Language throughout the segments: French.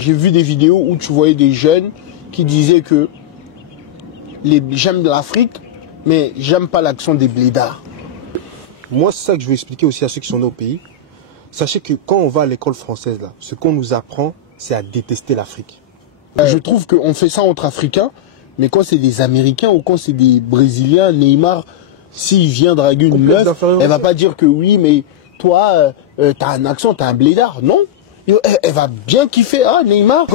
J'ai vu des vidéos où tu voyais des jeunes qui disaient que j'aime l'Afrique, mais j'aime pas l'action des blédards. Moi, c'est ça que je veux expliquer aussi à ceux qui sont nés au pays. Sachez que quand on va à l'école française, là, ce qu'on nous apprend, c'est à détester l'Afrique. Je trouve qu'on fait ça entre Africains, mais quand c'est des Américains ou quand c'est des Brésiliens, Neymar, s'il vient draguer une meuf, elle va pas dire que oui, mais toi, t'as un accent, t'as un blédard. Non, elle va bien kiffer, ah, Neymar.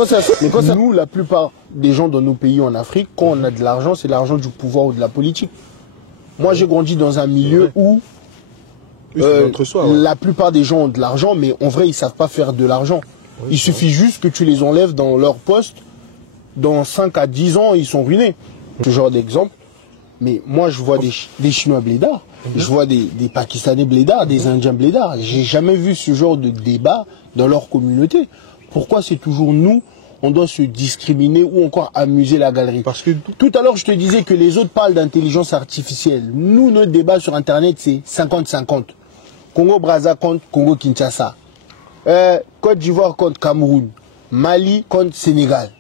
Mais quand ça, nous, la plupart des gens dans nos pays en Afrique, quand on a de l'argent, c'est l'argent du pouvoir ou de la politique. Moi, j'ai grandi dans un milieu où la plupart des gens ont de l'argent, mais en vrai, ils savent pas faire de l'argent. Oui, il suffit juste que tu les enlèves dans leur poste. Dans 5 à 10 ans, ils sont ruinés. Ce genre d'exemple. Mais moi, je vois des Chinois blédards. Je vois des Pakistanais blédards, des Indiens blédards. J'ai jamais vu ce genre de débat dans leur communauté. Pourquoi c'est toujours nous, on doit se discriminer ou encore amuser la galerie? Parce que tout à l'heure, je te disais que les autres parlent d'intelligence artificielle. Nous, notre débat sur Internet, c'est 50-50. Congo-Brazza contre Congo-Kinshasa. Côte d'Ivoire contre Cameroun. Mali contre Sénégal.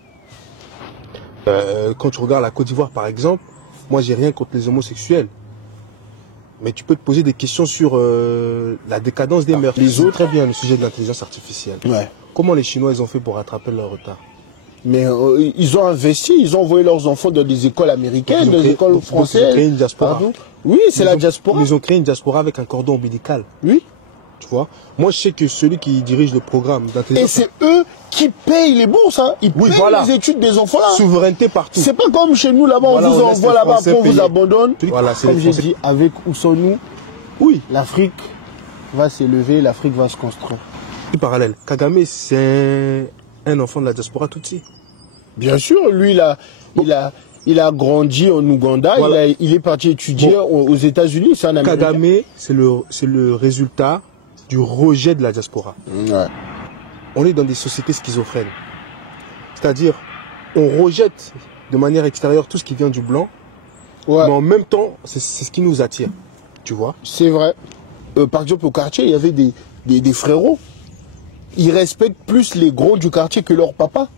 Quand tu regardes la Côte d'Ivoire, par exemple, moi, j'ai rien contre les homosexuels. Mais tu peux te poser des questions sur la décadence des mœurs. Les autres, très bien, le sujet de l'intelligence artificielle. Ouais. Comment les Chinois, ils ont fait pour rattraper leur retard? Mais ils ont investi, ils ont envoyé leurs enfants dans des écoles américaines, dans des écoles françaises. Ils ont créé une diaspora. Pardon? Oui, c'est la diaspora. Ils ont créé une diaspora avec un cordon ombilical. Oui. Tu vois? Moi, je sais que celui qui dirige le programme d'intelligence... Et c'est eux qui payent les bourses, hein. Ils payent les études des enfants là. Souveraineté partout. C'est pas comme chez nous là-bas, on vous envoie là-bas, après on vous abandonne. Voilà, comme j'ai dit, avec où sont-nous, oui, l'Afrique va s'élever, l'Afrique va se construire. Parallèle, Kagame, c'est un enfant de la diaspora Tutsi. Bien sûr, lui, il a grandi en Ouganda, voilà. Il est parti étudier aux États-Unis, c'est un Américain. Kagame, c'est le résultat du rejet de la diaspora. Ouais. On est dans des sociétés schizophrènes. C'est-à-dire, on rejette de manière extérieure tout ce qui vient du blanc, mais en même temps, c'est ce qui nous attire. Tu vois? C'est vrai. Par exemple, au quartier, il y avait des frérots. Ils respectent plus les gros du quartier que leur papa.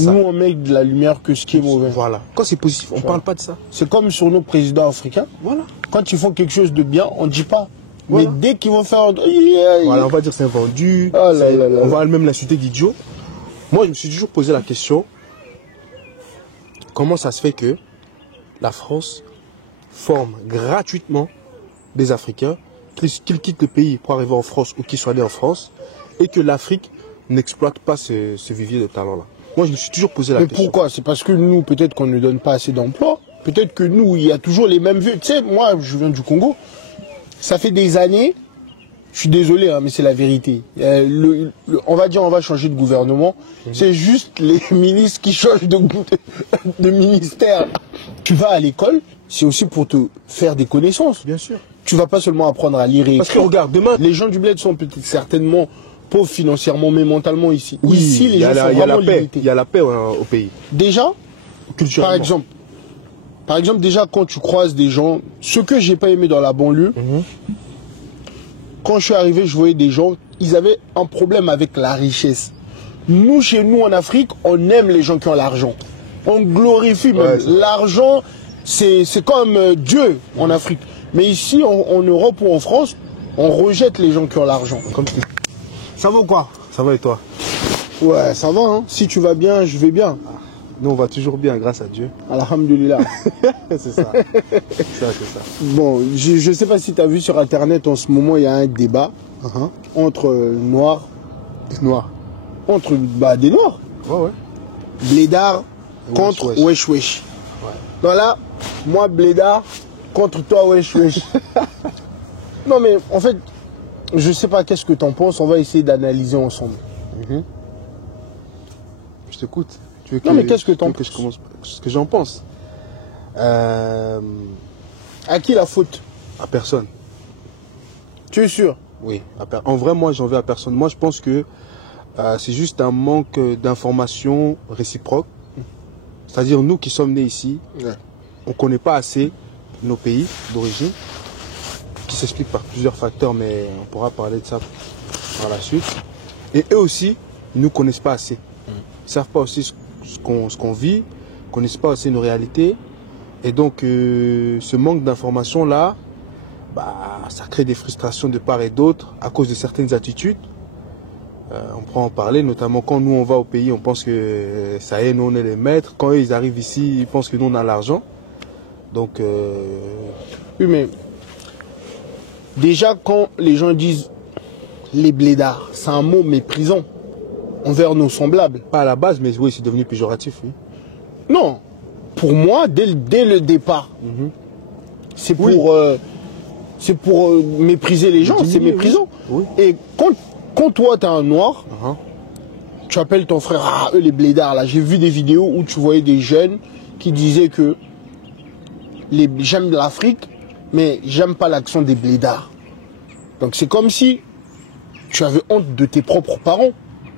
Nous, on met de la lumière que ce qui est mauvais. Voilà. Quand c'est positif, on ne parle pas de ça. C'est comme sur nos présidents africains. Voilà. Quand ils font quelque chose de bien, on ne dit pas. Voilà. Mais dès qu'ils vont faire... Voilà, on va dire que c'est vendu. Oh là là là. On va même l'insulter d'idiot. Moi, je me suis toujours posé la question, comment ça se fait que la France forme gratuitement des Africains, qu'ils quittent le pays pour arriver en France ou qu'ils soient nés en France, et que l'Afrique n'exploite pas ce vivier de talent-là. Moi, je me suis toujours posé la question. Mais pourquoi? C'est parce que nous, peut-être qu'on ne donne pas assez d'emplois. Peut-être que nous, il y a toujours les mêmes vieux. Tu sais, moi, je viens du Congo. Ça fait des années, je suis désolé, hein, mais c'est la vérité. On va dire, on va changer de gouvernement. C'est juste les ministres qui changent de ministère. Tu vas à l'école, c'est aussi pour te faire des connaissances. Bien sûr. Tu vas pas seulement apprendre à lire et écrire. Parce que regarde, demain... Les gens du bled sont peut-être certainement pauvres financièrement, mais mentalement ici. Oui, ici, les gens sont vraiment limités. Il y a la paix au pays. Déjà, par exemple, déjà quand tu croises des gens, ce que j'ai pas aimé dans la banlieue, quand je suis arrivé, je voyais des gens, ils avaient un problème avec la richesse. Nous, chez nous en Afrique, on aime les gens qui ont l'argent. On glorifie même. L'argent, c'est comme Dieu en Afrique. Mais ici, en Europe ou en France, on rejette les gens qui ont l'argent. Ça va ou quoi? Ça va et toi? Ouais, ça va, hein. Si tu vas bien, je vais bien. Nous, on va toujours bien, grâce à Dieu. Alhamdulillah. C'est ça. C'est ça. Bon, je ne sais pas si tu as vu sur Internet, en ce moment, il y a un débat entre noirs. Entre des noirs. Ouais. Blédard contre Wesh Wesh. Ouais. Donc là, moi, Blédard contre toi, Wesh Wesh. Non, mais en fait, je sais pas qu'est-ce que tu en penses. On va essayer d'analyser ensemble. Je t'écoute. Non, mais qu'est-ce que tu en penses? Ce que j'en pense. À qui la faute? À personne. Tu es sûr? Oui. En vrai, moi, j'en veux à personne. Moi, je pense que c'est juste un manque d'information réciproque. C'est-à-dire, nous qui sommes nés ici, on ne connaît pas assez nos pays d'origine, qui s'explique par plusieurs facteurs, mais on pourra parler de ça par la suite. Et eux aussi, ils ne nous connaissent pas assez. Ils ne savent pas aussi ce qu'on vit, ne connaissent pas aussi nos réalités. Et donc, ce manque d'informations-là, ça crée des frustrations de part et d'autre à cause de certaines attitudes. On pourra en parler, notamment quand nous on va au pays, on pense que ça y est, nous on est les maîtres. Quand eux, ils arrivent ici, ils pensent que nous on a l'argent. Donc, oui, mais déjà quand les gens disent les blédards, c'est un mot méprisant envers nos semblables. Pas à la base, mais oui, c'est devenu péjoratif. Oui. Non, pour moi, dès le départ, c'est pour mépriser les gens, c'est méprisant. Oui. Et quand toi, tu es un noir, tu appelles ton frère, eux les blédards, là. J'ai vu des vidéos où tu voyais des jeunes qui disaient que j'aime l'Afrique, mais j'aime pas l'accent des blédards. Donc c'est comme si tu avais honte de tes propres parents.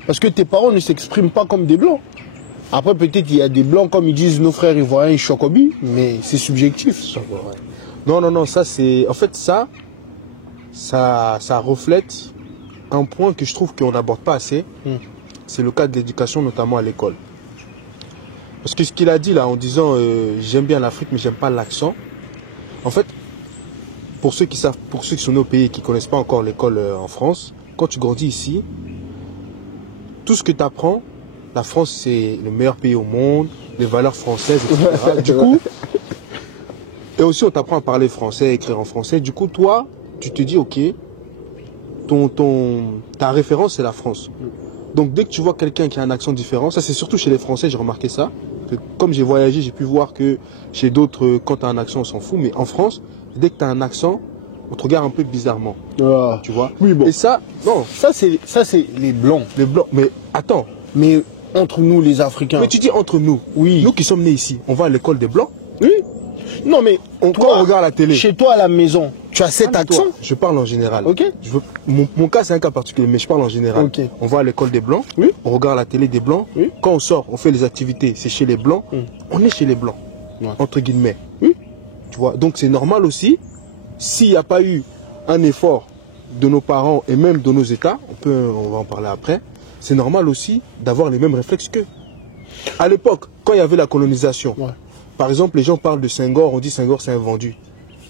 Parce que tes parents ne s'expriment pas comme des blancs. Après, peut-être il y a des blancs, comme ils disent nos frères ivoiriens, ils chocobi, mais c'est subjectif. Non, ça c'est... En fait, ça reflète un point que je trouve qu'on n'aborde pas assez. C'est le cas de l'éducation, notamment à l'école. Parce que ce qu'il a dit là, en disant j'aime bien l'Afrique, mais j'aime pas l'accent. En fait, pour ceux qui sont nés au pays et qui ne connaissent pas encore l'école en France, quand tu grandis ici, tout ce que tu apprends, la France c'est le meilleur pays au monde, les valeurs françaises, etc. Du coup, et aussi on t'apprend à parler français, à écrire en français. Du coup, toi, tu te dis, ok, ta référence c'est la France. Donc dès que tu vois quelqu'un qui a un accent différent, ça c'est surtout chez les Français, j'ai remarqué ça. Que comme j'ai voyagé, j'ai pu voir que chez d'autres, quand tu as un accent, on s'en fout. Mais en France, dès que tu as un accent, on te regarde un peu bizarrement. Tu vois. Oui, bon. Et ça, non. Ça c'est les blancs. Les blancs. Mais attends. Mais entre nous, les Africains. Mais tu dis entre nous. Oui. Nous qui sommes nés ici, on va à l'école des blancs. Oui. Non, mais quand on regarde la télé. Chez toi à la maison, tu as cet accent. Je parle en général. Ok. Mon cas, c'est un cas particulier, mais je parle en général. Okay. On va à l'école des blancs. Oui. On regarde la télé des blancs. Oui. Quand on sort, on fait les activités, c'est chez les blancs. On est chez les blancs. Ouais. Entre guillemets. Oui. Tu vois. Donc c'est normal aussi, s'il n'y a pas eu un effort de nos parents et même de nos États, on va en parler après, c'est normal aussi d'avoir les mêmes réflexes qu'eux. À l'époque, quand il y avait la colonisation, par exemple, les gens parlent de Senghor, on dit Senghor c'est un vendu.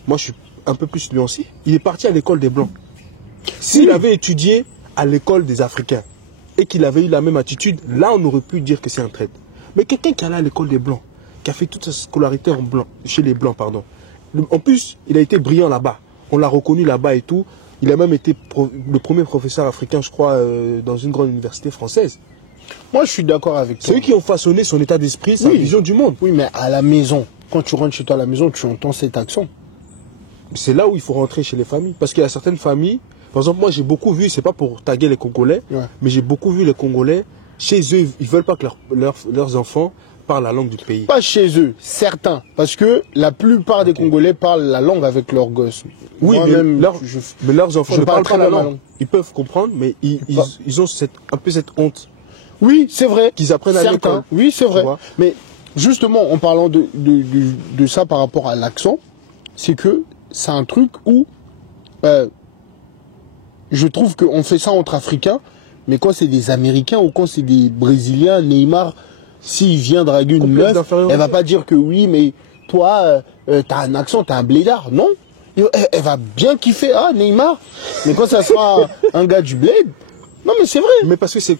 Moi, je suis un peu plus nuancé. Il est parti à l'école des Blancs. S'il avait étudié à l'école des Africains et qu'il avait eu la même attitude, là, on aurait pu dire que c'est un traître. Mais quelqu'un qui allait à l'école des Blancs, qui a fait toute sa scolarité en blanc, chez les Blancs, pardon. En plus, il a été brillant là-bas. On l'a reconnu là-bas et tout. Il a même été le premier professeur africain, je crois, dans une grande université française. Moi, je suis d'accord avec toi. C'est eux qui ont façonné son état d'esprit, sa vision du monde. Oui, mais à la maison, quand tu rentres chez toi à la maison, tu entends cet accent. C'est là où il faut rentrer chez les familles. Parce qu'il y a certaines familles, par exemple, moi j'ai beaucoup vu, c'est pas pour taguer les Congolais, mais j'ai beaucoup vu les Congolais, chez eux, ils veulent pas que leurs enfants parlent la langue du pays. Pas chez eux, certains. Parce que la plupart des Congolais parlent la langue avec leurs gosses. Oui, mais leurs enfants ne parlent pas la langue. Ils peuvent comprendre, mais ils ont un peu cette honte. Oui, c'est vrai. Qu'ils apprennent à l'école. Oui, c'est vrai. Mais justement, en parlant de ça par rapport à l'accent, c'est que c'est un truc où je trouve qu'on fait ça entre Africains, mais quand c'est des Américains ou quand c'est des Brésiliens, Neymar, s'il vient draguer une meuf, elle va pas dire que oui, mais toi, t'as un accent, t'as un blédard. Non. Elle va bien kiffer, Neymar. Mais quand ça sera un gars du bled, non mais c'est vrai. Mais parce que c'est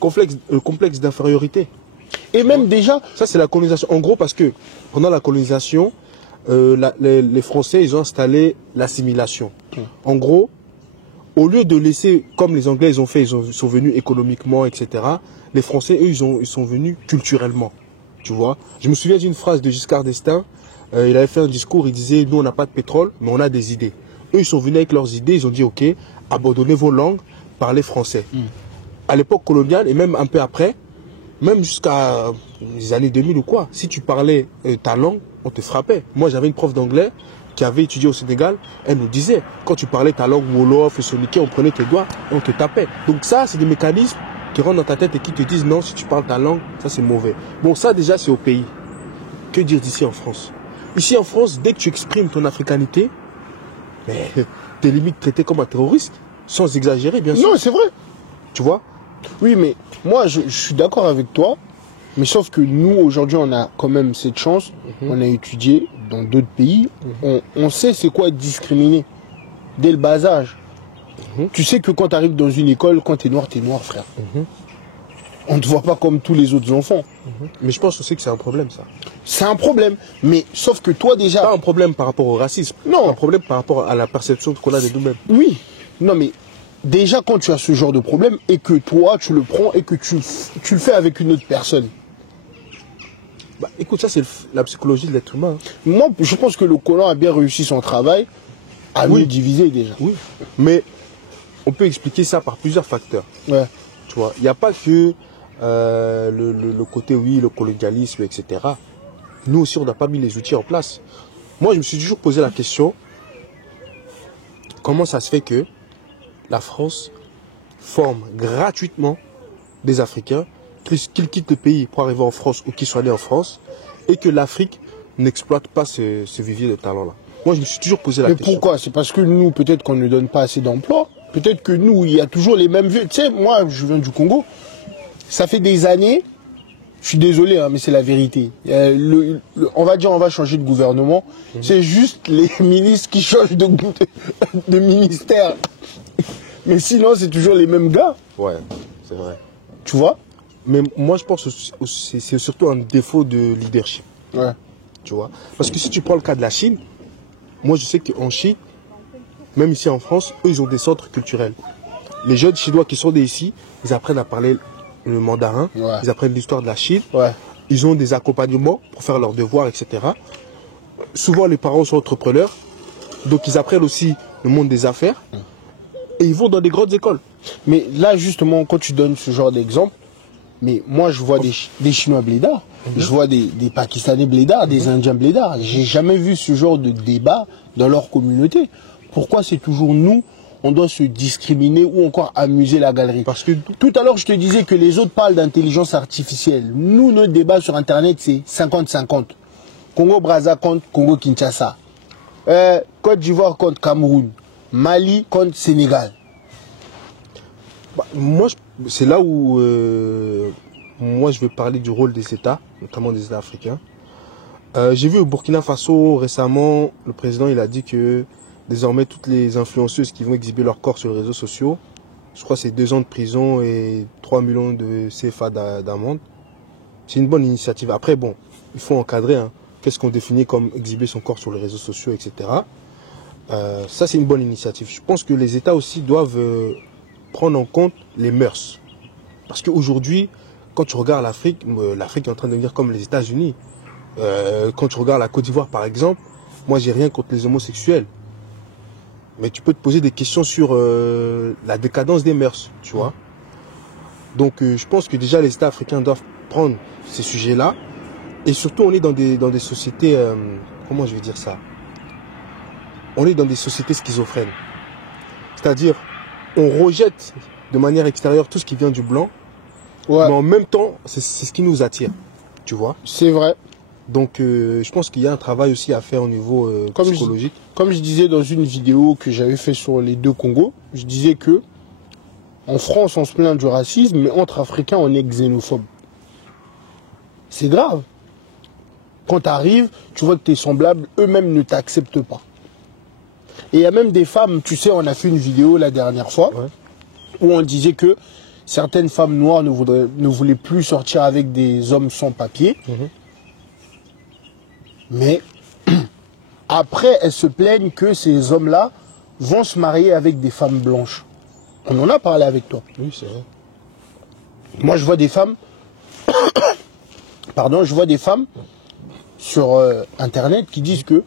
le complexe d'infériorité. Et même déjà... Ça c'est la colonisation. En gros parce que pendant la colonisation, les Français ils ont installé l'assimilation. En gros, au lieu de laisser, comme les Anglais ils ont fait, ils sont venus économiquement, etc. Les Français, eux, ils sont venus culturellement. Tu vois. Je me souviens d'une phrase de Giscard d'Estaing. Il avait fait un discours, il disait, nous on n'a pas de pétrole, mais on a des idées. Eux, ils sont venus avec leurs idées, ils ont dit, ok, abandonnez vos langues, parlez français. À l'époque coloniale, et même un peu après, même jusqu'à les années 2000 ou quoi, si tu parlais ta langue, on te frappait. Moi, j'avais une prof d'anglais qui avait étudié au Sénégal, elle nous disait, quand tu parlais ta langue Wolof et Soninké, on prenait tes doigts et on te tapait. Donc ça, c'est des mécanismes qui rentrent dans ta tête et qui te disent, non, si tu parles ta langue, ça c'est mauvais. Bon, ça déjà, c'est au pays. Que dire d'ici en France? Ici en France, dès que tu exprimes ton africanité, t'es limite traité comme un terroriste, sans exagérer, bien sûr. Non, c'est vrai. Tu vois? Oui, mais moi, je suis d'accord avec toi, Mais sauf que nous, aujourd'hui, on a quand même cette chance. On a étudié dans d'autres pays. On sait c'est quoi être discriminé dès le bas âge. Tu sais que quand tu arrives dans une école, quand tu es noir, frère. On ne te voit pas comme tous les autres enfants. Mais je pense aussi que c'est un problème, ça. C'est un problème. Mais sauf que toi, déjà... Pas un problème par rapport au racisme. Non. Un problème par rapport à la perception qu'on a de nous-mêmes. Oui. Non, mais déjà, quand tu as ce genre de problème et que toi, tu le prends et que tu le fais avec une autre personne. Bah, écoute, ça, c'est la psychologie de l'être humain. Moi, je pense que le colon a bien réussi son travail à nous diviser déjà. Oui. Mais on peut expliquer ça par plusieurs facteurs. Ouais. Tu vois, il n'y a pas que le côté, oui, le colonialisme, etc. Nous aussi, on n'a pas mis les outils en place. Moi, je me suis toujours posé la question, comment ça se fait que la France forme gratuitement des Africains, qu'ils quittent le pays pour arriver en France ou qu'ils soient nés en France, et que l'Afrique n'exploite pas ce vivier de talent-là. Moi, je me suis toujours posé la question. Mais pourquoi? C'est parce que nous, peut-être qu'on ne donne pas assez d'emplois. Peut-être que nous, il y a toujours les mêmes vieux. Tu sais, moi, je viens du Congo. Ça fait des années, je suis désolé, hein, mais c'est la vérité. On va dire on va changer de gouvernement. C'est juste les ministres qui changent de ministère. Mais sinon, c'est toujours les mêmes gars. Ouais, c'est vrai. Tu vois? Mais moi, je pense que c'est surtout un défaut de leadership. Ouais. Tu vois? Parce que si tu prends le cas de la Chine, moi, je sais qu'en Chine, même ici en France, eux, ils ont des centres culturels. Les jeunes Chinois qui sont nés ici, ils apprennent à parler le mandarin, Ouais. ils apprennent l'histoire de la Chine, Ouais. ils ont des accompagnements pour faire leurs devoirs, etc. Souvent, les parents sont entrepreneurs, donc ils apprennent aussi le monde des affaires, et ils vont dans des grandes écoles. Mais là, justement, quand tu donnes ce genre d'exemple, mais moi, je vois des Chinois blédards, je vois des Pakistanais blédards, des Indiens blédards. J'ai jamais vu ce genre de débat dans leur communauté. Pourquoi c'est toujours nous, on doit se discriminer ou encore amuser la galerie? Parce que Tout à l'heure, je te disais que les autres parlent d'intelligence artificielle. Nous, notre débat sur Internet, c'est 50-50. Congo-Brazza contre Congo-Kinshasa. Côte d'Ivoire contre Cameroun. Mali contre Sénégal. bah, moi, c'est là où moi je veux parler du rôle des États, notamment des États africains. J'ai vu au Burkina Faso récemment, le président il a dit que désormais toutes les influenceuses qui vont exhiber leur corps sur les réseaux sociaux, je crois que c'est 2 ans de prison et 3 millions de CFA d'amende. C'est une bonne initiative. Après, bon, il faut encadrer. Hein. Qu'est-ce qu'on définit comme exhiber son corps sur les réseaux sociaux, etc. Ça, c'est une bonne initiative. Je pense que les États aussi doivent prendre en compte les mœurs. Parce qu'aujourd'hui, quand tu regardes l'Afrique, l'Afrique est en train de devenir comme les États-Unis. Quand tu regardes la Côte d'Ivoire, par exemple, moi, j'ai rien contre les homosexuels. Mais tu peux te poser des questions sur la décadence des mœurs, tu vois. Donc, je pense que déjà, les États africains doivent prendre ces sujets-là. Et surtout, on est dans des sociétés... comment je vais dire ça? On est dans des sociétés schizophrènes. C'est-à-dire, on rejette de manière extérieure tout ce qui vient du blanc. Ouais. Mais en même temps, c'est ce qui nous attire, tu vois. C'est vrai. Donc, je pense qu'il y a un travail aussi à faire au niveau psychologique. Comme je disais dans une vidéo que j'avais fait sur les 2 Congos, je disais que en France, on se plaint du racisme, mais entre Africains, on est xénophobe. C'est grave. Quand tu arrives, tu vois que tes semblables, eux-mêmes, ne t'acceptent pas. Et il y a même des femmes, tu sais, on a fait une vidéo la dernière fois, où on disait que certaines femmes noires ne voulaient plus sortir avec des hommes sans papier. Mais après, elles se plaignent que ces hommes-là vont se marier avec des femmes blanches. On en a parlé avec toi. Oui, c'est vrai. Moi, je vois des femmes... Pardon, je vois des femmes sur Internet qui disent que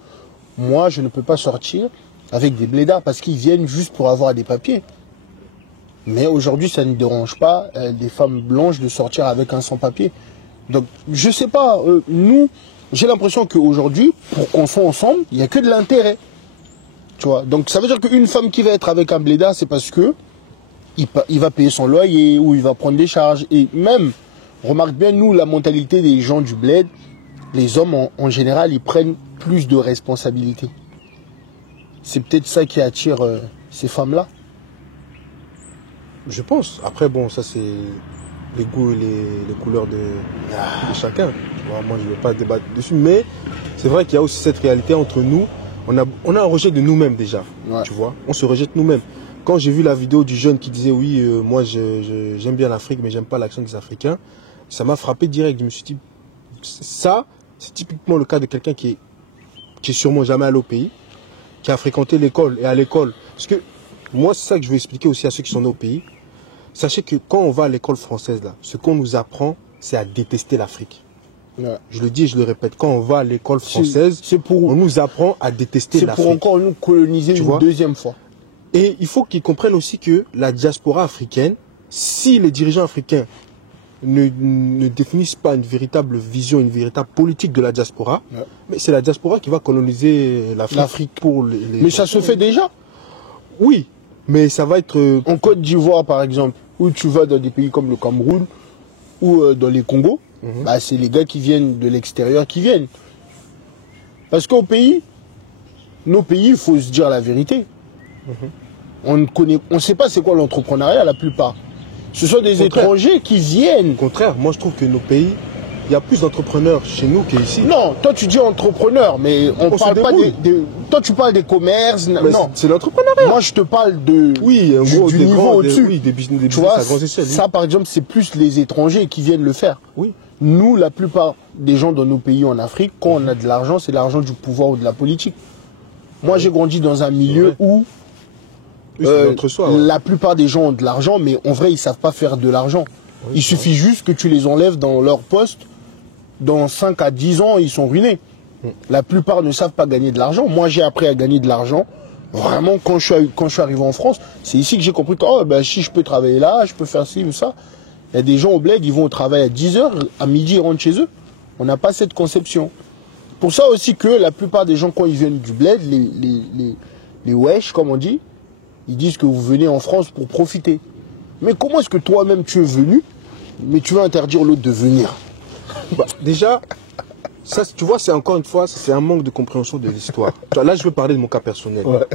moi, je ne peux pas sortir avec des blédards parce qu'ils viennent juste pour avoir des papiers. Mais aujourd'hui, ça ne dérange pas des femmes blanches de sortir avec un sans-papier. Donc, je sais pas, nous... J'ai l'impression qu'aujourd'hui, pour qu'on soit ensemble, il n'y a que de l'intérêt. Tu vois. Donc ça veut dire qu'une femme qui va être avec un blédard, c'est parce que il va payer son loyer ou il va prendre des charges. Et même, remarque bien, nous, la mentalité des gens du bled, les hommes, en général, ils prennent plus de responsabilités. C'est peut-être ça qui attire ces femmes-là. Je pense. Après, bon, ça c'est les goûts et les couleurs de chacun. Tu vois, moi, je ne vais pas débattre dessus, mais c'est vrai qu'il y a aussi cette réalité entre nous. On a un rejet de nous-mêmes déjà, tu vois. On se rejette nous-mêmes. Quand j'ai vu la vidéo du jeune qui disait oui, moi j'aime bien l'Afrique, mais j'aime pas l'accent des Africains, ça m'a frappé direct. Je me suis dit, ça, c'est typiquement le cas de quelqu'un qui est sûrement jamais allé au pays, qui a fréquenté l'école et à l'école. Parce que moi, c'est ça que je veux expliquer aussi à ceux qui sont nés au pays. Sachez que quand on va à l'école française, là, ce qu'on nous apprend, c'est à détester l'Afrique. Ouais. Je le dis et je le répète, quand on va à l'école française, on nous apprend à détester l'Afrique. C'est pour encore nous coloniser une deuxième fois. Et il faut qu'ils comprennent aussi que la diaspora africaine, si les dirigeants africains ne définissent pas une véritable vision, une véritable politique de la diaspora, mais c'est la diaspora qui va coloniser l'Afrique pour les... Mais ça se fait déjà. Oui, mais ça va être... En Côte d'Ivoire, par exemple, où tu vas dans des pays comme le Cameroun ou dans les Congos, bah, c'est les gars qui viennent de l'extérieur qui viennent. Parce qu'au pays, nos pays, il faut se dire la vérité. On ne sait pas c'est quoi l'entrepreneuriat la plupart. Ce sont des étrangers qui viennent. Au contraire, moi je trouve que nos pays, il y a plus d'entrepreneurs chez nous qu'ici. Non, toi tu dis entrepreneur, mais on parle pas toi tu parles des commerces. Non, c'est l'entrepreneuriat. Moi je te parle de du niveau au-dessus. Oui, des business tu vois, à grande échelle. Ça par exemple, c'est plus les étrangers qui viennent le faire. Oui. Nous, la plupart des gens dans nos pays en Afrique, quand on a de l'argent, c'est l'argent du pouvoir ou de la politique. Moi, j'ai grandi dans un milieu où la plupart des gens ont de l'argent, mais en vrai, ils savent pas faire de l'argent. Il suffit juste que tu les enlèves dans leur poste. Dans 5 à 10 ans, ils sont ruinés. La plupart ne savent pas gagner de l'argent. Moi, j'ai appris à gagner de l'argent. Vraiment, quand je suis arrivé en France, c'est ici que j'ai compris que si je peux travailler là, je peux faire ci ou ça. Il y a des gens au bled, ils vont au travail à 10 h, à midi, ils rentrent chez eux. On n'a pas cette conception. Pour ça aussi que la plupart des gens, quand ils viennent du bled, les wesh, comme on dit, ils disent que vous venez en France pour profiter. Mais comment est-ce que toi-même tu es venu, mais tu veux interdire l'autre de venir? Déjà, ça, tu vois, c'est encore une fois, c'est un manque de compréhension de l'histoire. Là, je veux parler de mon cas personnel. Ouais.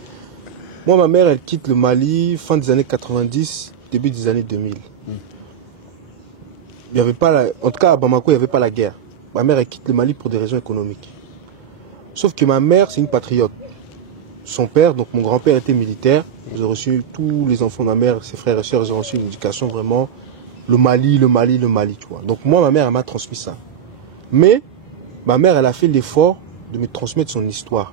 Moi, ma mère, elle quitte le Mali fin des années 90, début des années 2000. Il y avait pas en tout cas, à Bamako, il n'y avait pas la guerre. Ma mère, elle quitte le Mali pour des raisons économiques. Sauf que ma mère, c'est une patriote. Son père, donc mon grand-père, était militaire. J'ai reçu tous les enfants de ma mère, ses frères et sœurs, ils ont reçu une éducation vraiment le Mali, tu vois. Donc moi, ma mère, elle m'a transmis ça. Mais ma mère, elle a fait l'effort de me transmettre son histoire,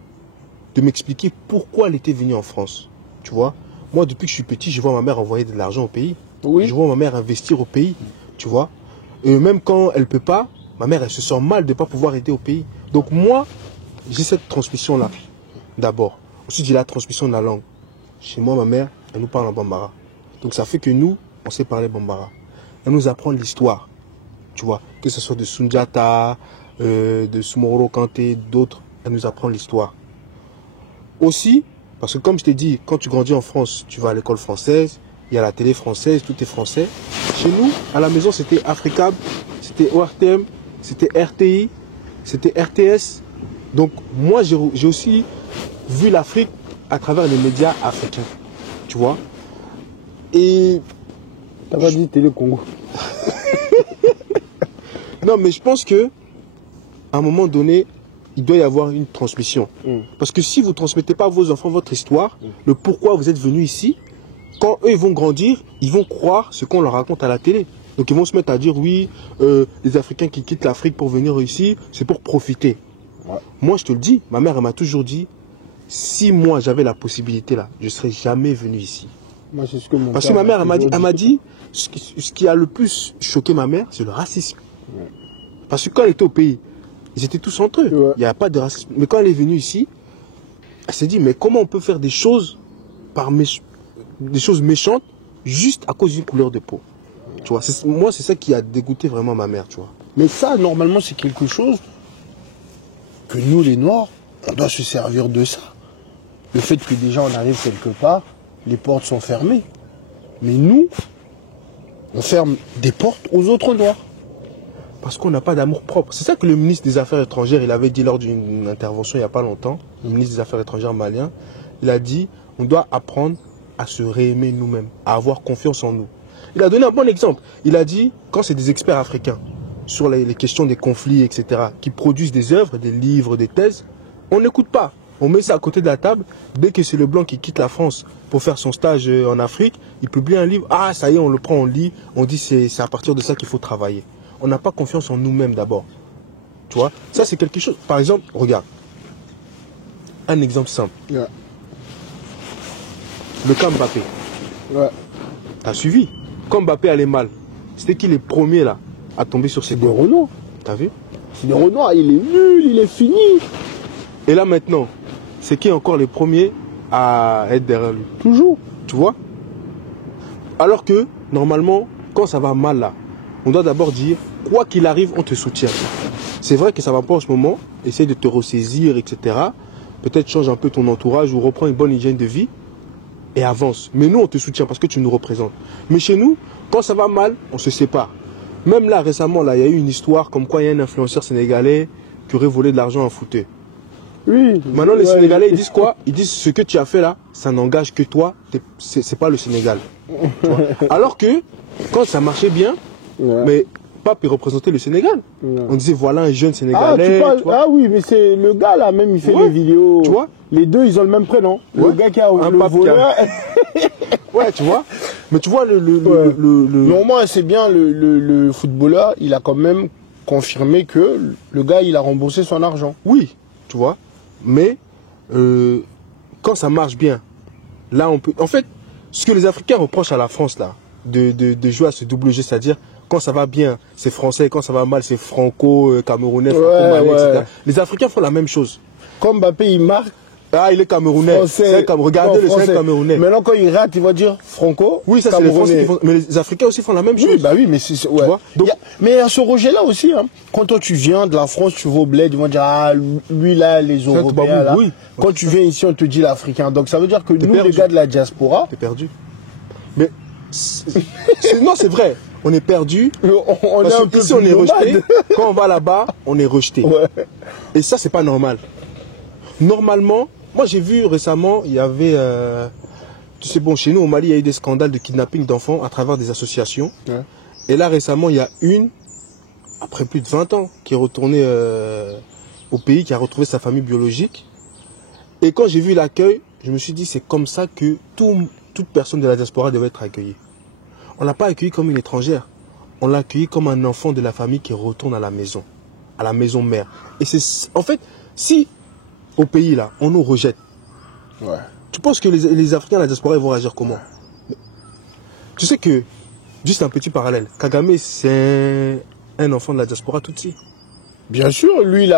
de m'expliquer pourquoi elle était venue en France, tu vois. Moi, depuis que je suis petit, je vois ma mère envoyer de l'argent au pays. Oui. Je vois ma mère investir au pays, tu vois. Et même quand elle ne peut pas, ma mère, elle se sent mal de ne pas pouvoir aider au pays. Donc moi, j'ai cette transmission-là, d'abord. Ensuite, j'ai la transmission de la langue. Chez moi, ma mère, elle nous parle en bambara. Donc ça fait que nous, on sait parler bambara. Elle nous apprend l'histoire, tu vois. Que ce soit de Sundiata, de Sumoro Kanté, d'autres, elle nous apprend l'histoire. Aussi, parce que comme je t'ai dit, quand tu grandis en France, tu vas à l'école française, il y a la télé française, tout est français. Chez nous, à la maison, c'était Africab, c'était ORTM, c'était RTI, c'était RTS. Donc moi, j'ai aussi vu l'Afrique à travers les médias africains, tu vois. Et... T'as pas dit Télé Congo. Non, mais je pense que à un moment donné, il doit y avoir une transmission. Parce que si vous ne transmettez pas à vos enfants votre histoire, le pourquoi vous êtes venu ici, quand eux ils vont grandir, ils vont croire ce qu'on leur raconte à la télé. Donc ils vont se mettre à dire oui, les Africains qui quittent l'Afrique pour venir ici, c'est pour profiter. Ouais. Moi je te le dis, ma mère elle m'a toujours dit, si moi j'avais la possibilité là, je ne serais jamais venu ici. Moi, c'est ce que mon Parce que ma mère elle m'a dit, ce qui a le plus choqué ma mère, c'est le racisme. Ouais. Parce que quand elle était au pays, ils étaient tous entre eux. Ouais. Il n'y a pas de racisme. Mais quand elle est venue ici, elle s'est dit, mais comment on peut faire des choses des choses méchantes juste à cause d'une couleur de peau. Tu vois, moi, c'est ça qui a dégoûté vraiment ma mère, tu vois. Mais ça, normalement, c'est quelque chose que nous, les Noirs, on doit se servir de ça. Le fait que déjà on arrive quelque part, les portes sont fermées. Mais nous, on ferme des portes aux autres Noirs. Parce qu'on n'a pas d'amour propre. C'est ça que le ministre des Affaires étrangères, il avait dit lors d'une intervention il n'y a pas longtemps, le ministre des Affaires étrangères malien, il a dit, on doit apprendre à se réaimer nous-mêmes, à avoir confiance en nous. Il a donné un bon exemple. Il a dit, quand c'est des experts africains sur les questions des conflits, etc., qui produisent des œuvres, des livres, des thèses, on n'écoute pas. On met ça à côté de la table. Dès que c'est le blanc qui quitte la France pour faire son stage en Afrique, il publie un livre. Ah, ça y est, on le prend, on lit. On dit c'est à partir de ça qu'il faut travailler. On n'a pas confiance en nous-mêmes d'abord. Tu vois, ça c'est quelque chose. Par exemple, regarde. Un exemple simple. Yeah. Le cas Mbappé. Ouais. T'as suivi? Quand Mbappé allait mal, c'était qui les premiers là à tomber sur ses C'est des gonds? Renois. T'as vu? C'est des Renois, il est nul, il est fini. Et là maintenant, c'est qui encore les premiers à être derrière lui? Toujours. Tu vois? Alors que, normalement, quand ça va mal là, on doit d'abord dire, quoi qu'il arrive, on te soutient. C'est vrai que ça va pas en ce moment, essaye de te ressaisir, etc. Peut-être change un peu ton entourage ou reprends une bonne hygiène de vie et avance. Mais nous, on te soutient parce que tu nous représentes. Mais chez nous, quand ça va mal, on se sépare. Même là, récemment, là, il y a eu une histoire comme quoi il y a un influenceur sénégalais qui aurait volé de l'argent à un footeur. Oui. Maintenant, les Sénégalais, ils disent quoi? Ils disent ce que tu as fait là, ça n'engage que toi, c'est pas le Sénégal. Tu vois. Alors que, quand ça marchait bien, mais Pape, il représentait le Sénégal. On disait, voilà un jeune Sénégalais. Ah oui, mais c'est le gars là, même, il fait des vidéos. Tu vois? Les deux, ils ont le même prénom. Le gars qui a un le voleur. Ouais, tu vois. Mais tu vois, Normalement, c'est bien, le footballeur, il a quand même confirmé que le gars, il a remboursé son argent. Oui, tu vois. Mais, quand ça marche bien, là, on peut... En fait, ce que les Africains reprochent à la France, là, de jouer à ce double jeu, c'est-à-dire, quand ça va bien, c'est français, quand ça va mal, c'est franco, camerounais, franco-malais, etc. Les Africains font la même chose. Comme Mbappé, il marque. Ah, il est camerounais. Regardez le seul camerounais. Maintenant, quand il rate, il va dire franco. Oui, ça, c'est les Français qui font. Mais les Africains aussi font la même chose. Oui, bah oui, mais c'est. Ouais. Tu vois. Donc, mais il y a ce rejet-là aussi. Hein. Quand toi, tu viens de la France, tu vas au bled, ils vont dire, ah, lui là, les Européens. Là. Oui. Quand tu viens ici, on te dit l'Africain. Donc ça veut dire que nous, les gars de la diaspora. T'es perdu. Mais. Non, c'est vrai. On est perdu. On est un peu ici, on est rejeté. Quand on va là-bas, on est rejeté. Ouais. Et ça, c'est pas normal. Normalement, moi j'ai vu récemment, il y avait, tu sais, bon, chez nous au Mali, il y a eu des scandales de kidnapping d'enfants à travers des associations. Ouais. Et là récemment, il y a une, après plus de 20 ans, qui est retournée au pays, qui a retrouvé sa famille biologique. Et quand j'ai vu l'accueil, je me suis dit, c'est comme ça que toute personne de la diaspora devait être accueillie. On ne l'a pas accueilli comme une étrangère. On l'a accueilli comme un enfant de la famille qui retourne à la maison mère. Et c'est, en fait, si au pays là, on nous rejette, ouais. Tu penses que les Africains de la diaspora ils vont réagir comment? Tu sais que, juste un petit parallèle, Kagame c'est un enfant de la diaspora Tutsi. Bien sûr, lui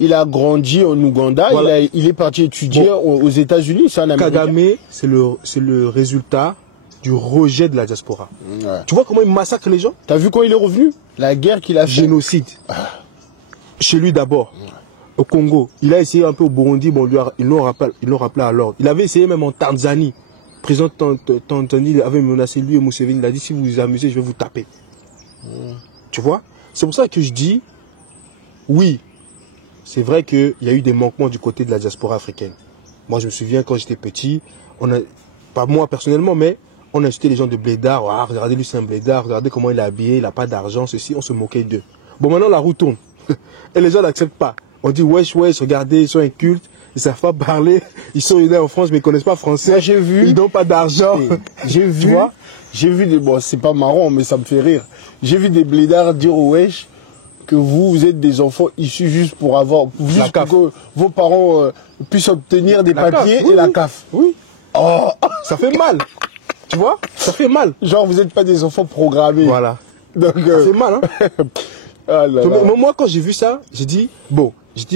il a grandi en Ouganda, voilà. Il est parti étudier aux États-Unis, c'est un Américain. Kagame c'est le résultat du rejet de la diaspora. Ouais. Tu vois comment il massacre les gens? T'as vu quand il est revenu? La guerre qu'il a fait. Génocide. Chez lui d'abord. Ouais. Au Congo, il a essayé un peu au Burundi, bon, ils l'ont rappelé à l'ordre. Il avait essayé même en Tanzanie. Le président Tanzanie avait menacé lui et Museveni. Il a dit, si vous vous amusez, je vais vous taper. Tu vois? C'est pour ça que je dis, oui, c'est vrai qu'il y a eu des manquements du côté de la diaspora africaine. Moi, je me souviens quand j'étais petit, pas moi personnellement, mais on a incité les gens de blédard. Ah, regardez lui, c'est un blédard. Regardez comment il est habillé, il n'a pas d'argent, ceci. On se moquait d'eux. Bon, maintenant, la roue tourne. Et les gens n'acceptent pas. On dit, wesh, regardez, ils sont incultes, ils ne savent pas parler, ils sont nés en France, mais ils ne connaissent pas français. J'ai vu. Ils n'ont pas d'argent. J'ai vu. J'ai vu des. Bon, c'est pas marrant, mais ça me fait rire. J'ai vu des blédards dire au wesh que vous êtes des enfants issus juste pour avoir. Juste pour que vos parents puissent obtenir des papiers et la CAF. Oui. Oh. Ça fait mal. Tu vois? Ça fait mal. Genre, vous n'êtes pas des enfants programmés. Voilà. Donc, ça fait mal, hein? Ah là là. Moi, quand j'ai vu ça, j'ai dit,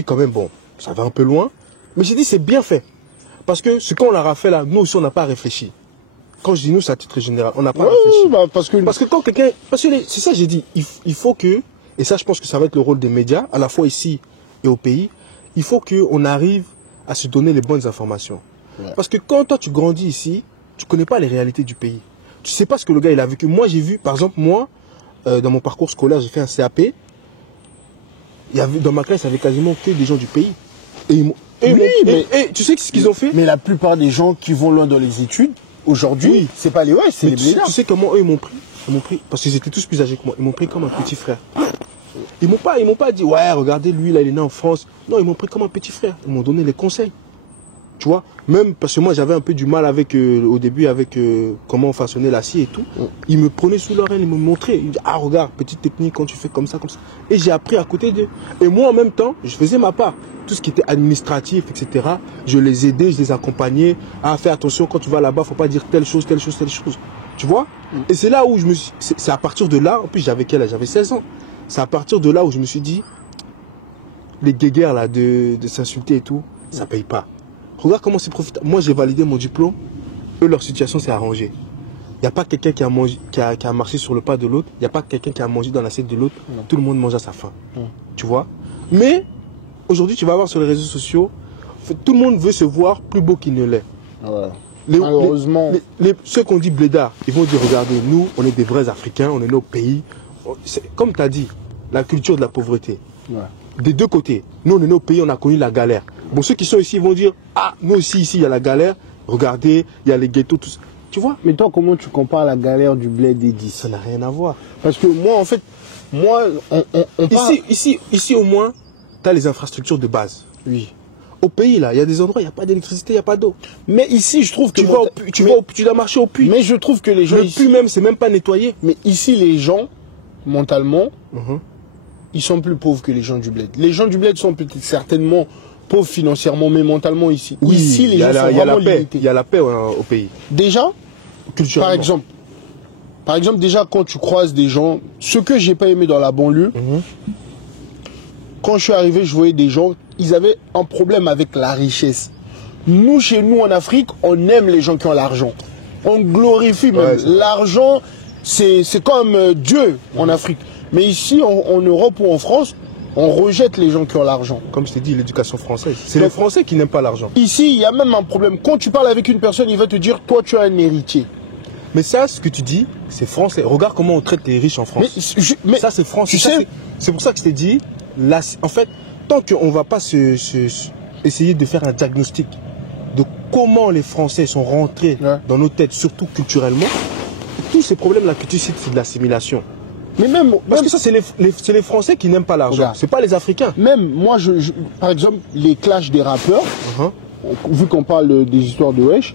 quand même, ça va un peu loin. Mais j'ai dit, c'est bien fait. Parce que ce qu'on leur a fait là, nous aussi, on n'a pas réfléchi. Quand je dis nous, c'est à titre général. On n'a pas réfléchi. Bah parce que quand quelqu'un... c'est ça, j'ai dit. Il faut que... Et ça, je pense que ça va être le rôle des médias, à la fois ici et au pays. Il faut qu'on arrive à se donner les bonnes informations. Ouais. Parce que quand toi, tu grandis ici, tu ne connais pas les réalités du pays. Tu ne sais pas ce que le gars, il a vécu. Moi, j'ai vu, par exemple, dans mon parcours scolaire, j'ai fait un CAP. Dans ma classe, il y avait quasiment que des gens du pays. Et tu sais ce qu'ils ont fait? Mais la plupart des gens qui vont loin dans les études, aujourd'hui, c'est pas les Wesh, c'est les blédards. Tu sais comment eux, ils m'ont pris, parce qu'ils étaient tous plus âgés que moi, ils m'ont pris comme un petit frère. Ils m'ont pas dit, ouais, regardez, lui, là, il est né en France. Non, ils m'ont pris comme un petit frère. Ils m'ont donné les conseils. Tu vois, même parce que moi, j'avais un peu du mal avec, au début, avec comment façonner l'acier et tout. Ils me prenaient sous leur aile, ils me montraient. Ils me disaient, ah, regarde, petite technique, quand tu fais comme ça, comme ça. Et j'ai appris à côté d'eux. Et moi, en même temps, je faisais ma part. Tout ce qui était administratif, etc. Je les aidais, je les accompagnais. Ah, fais attention, quand tu vas là-bas, faut pas dire telle chose, telle chose, telle chose. Tu vois? Et c'est là où je me suis... C'est à partir de là, en plus, j'avais quel âge? J'avais 16 ans. C'est à partir de là où je me suis dit, les guéguerres là, de s'insulter et tout, ça paye pas. Regarde comment c'est profitable. Moi, j'ai validé mon diplôme. Eux, leur situation s'est arrangée. Il n'y a pas quelqu'un qui a marché sur le pas de l'autre. Il n'y a pas quelqu'un qui a mangé dans l'assiette de l'autre. Tout le monde mange à sa faim. Tu vois? Mais, aujourd'hui, tu vas voir sur les réseaux sociaux, tout le monde veut se voir plus beau qu'il ne l'est. Ouais. Malheureusement. Ceux qu'on dit blédards, ils vont dire, regardez, nous, on est des vrais Africains, on est nos pays. Comme tu as dit, la culture de la pauvreté. Ouais. Des deux côtés. Nous, on est nos pays, on a connu la galère. Bon, ceux qui sont ici vont dire, ah, nous aussi, ici, il y a la galère. Regardez, il y a les ghettos, tout ça. Tu vois? Mais toi, comment tu compares la galère du bled des 10? Ça n'a rien à voir. Parce que moi, en fait, Ici, au moins, tu as les infrastructures de base. Oui. Au pays, là, il y a des endroits, il n'y a pas d'électricité, il n'y a pas d'eau. Mais ici, je trouve que... Tu dois marcher au puits. Mais je trouve que les gens... Le puits même, c'est même pas nettoyé. Mais ici, les gens, mentalement, ils sont plus pauvres que les gens du bled. Les gens du bled sont peut-être certainement pauvres financièrement, mais mentalement ici. Oui, ici, les gens sont vraiment limités. Il y a la paix au pays. Déjà, par exemple, déjà, quand tu croises des gens, ce que j'ai pas aimé dans la banlieue, quand je suis arrivé, je voyais des gens, ils avaient un problème avec la richesse. Nous, chez nous, en Afrique, on aime les gens qui ont l'argent. On glorifie même. L'argent, c'est comme Dieu en Afrique. Mais ici, en Europe ou en France, on rejette les gens qui ont l'argent. Comme je t'ai dit, l'éducation française. C'est les Français qui n'aiment pas l'argent. Ici, il y a même un problème. Quand tu parles avec une personne, il va te dire, toi, tu es un héritier. Mais ça, ce que tu dis, c'est français. Regarde comment on traite les riches en France. Mais ça, c'est français. C'est pour ça que je t'ai dit, là, en fait, tant qu'on ne va pas essayer de faire un diagnostic de comment les Français sont rentrés dans nos têtes, surtout culturellement, tous ces problèmes-là que tu cites, c'est de l'assimilation. Mais parce que ça, c'est les Français qui n'aiment pas l'argent. C'est pas les Africains. Même moi, par exemple, les clashs des rappeurs, vu qu'on parle des histoires de Wesh,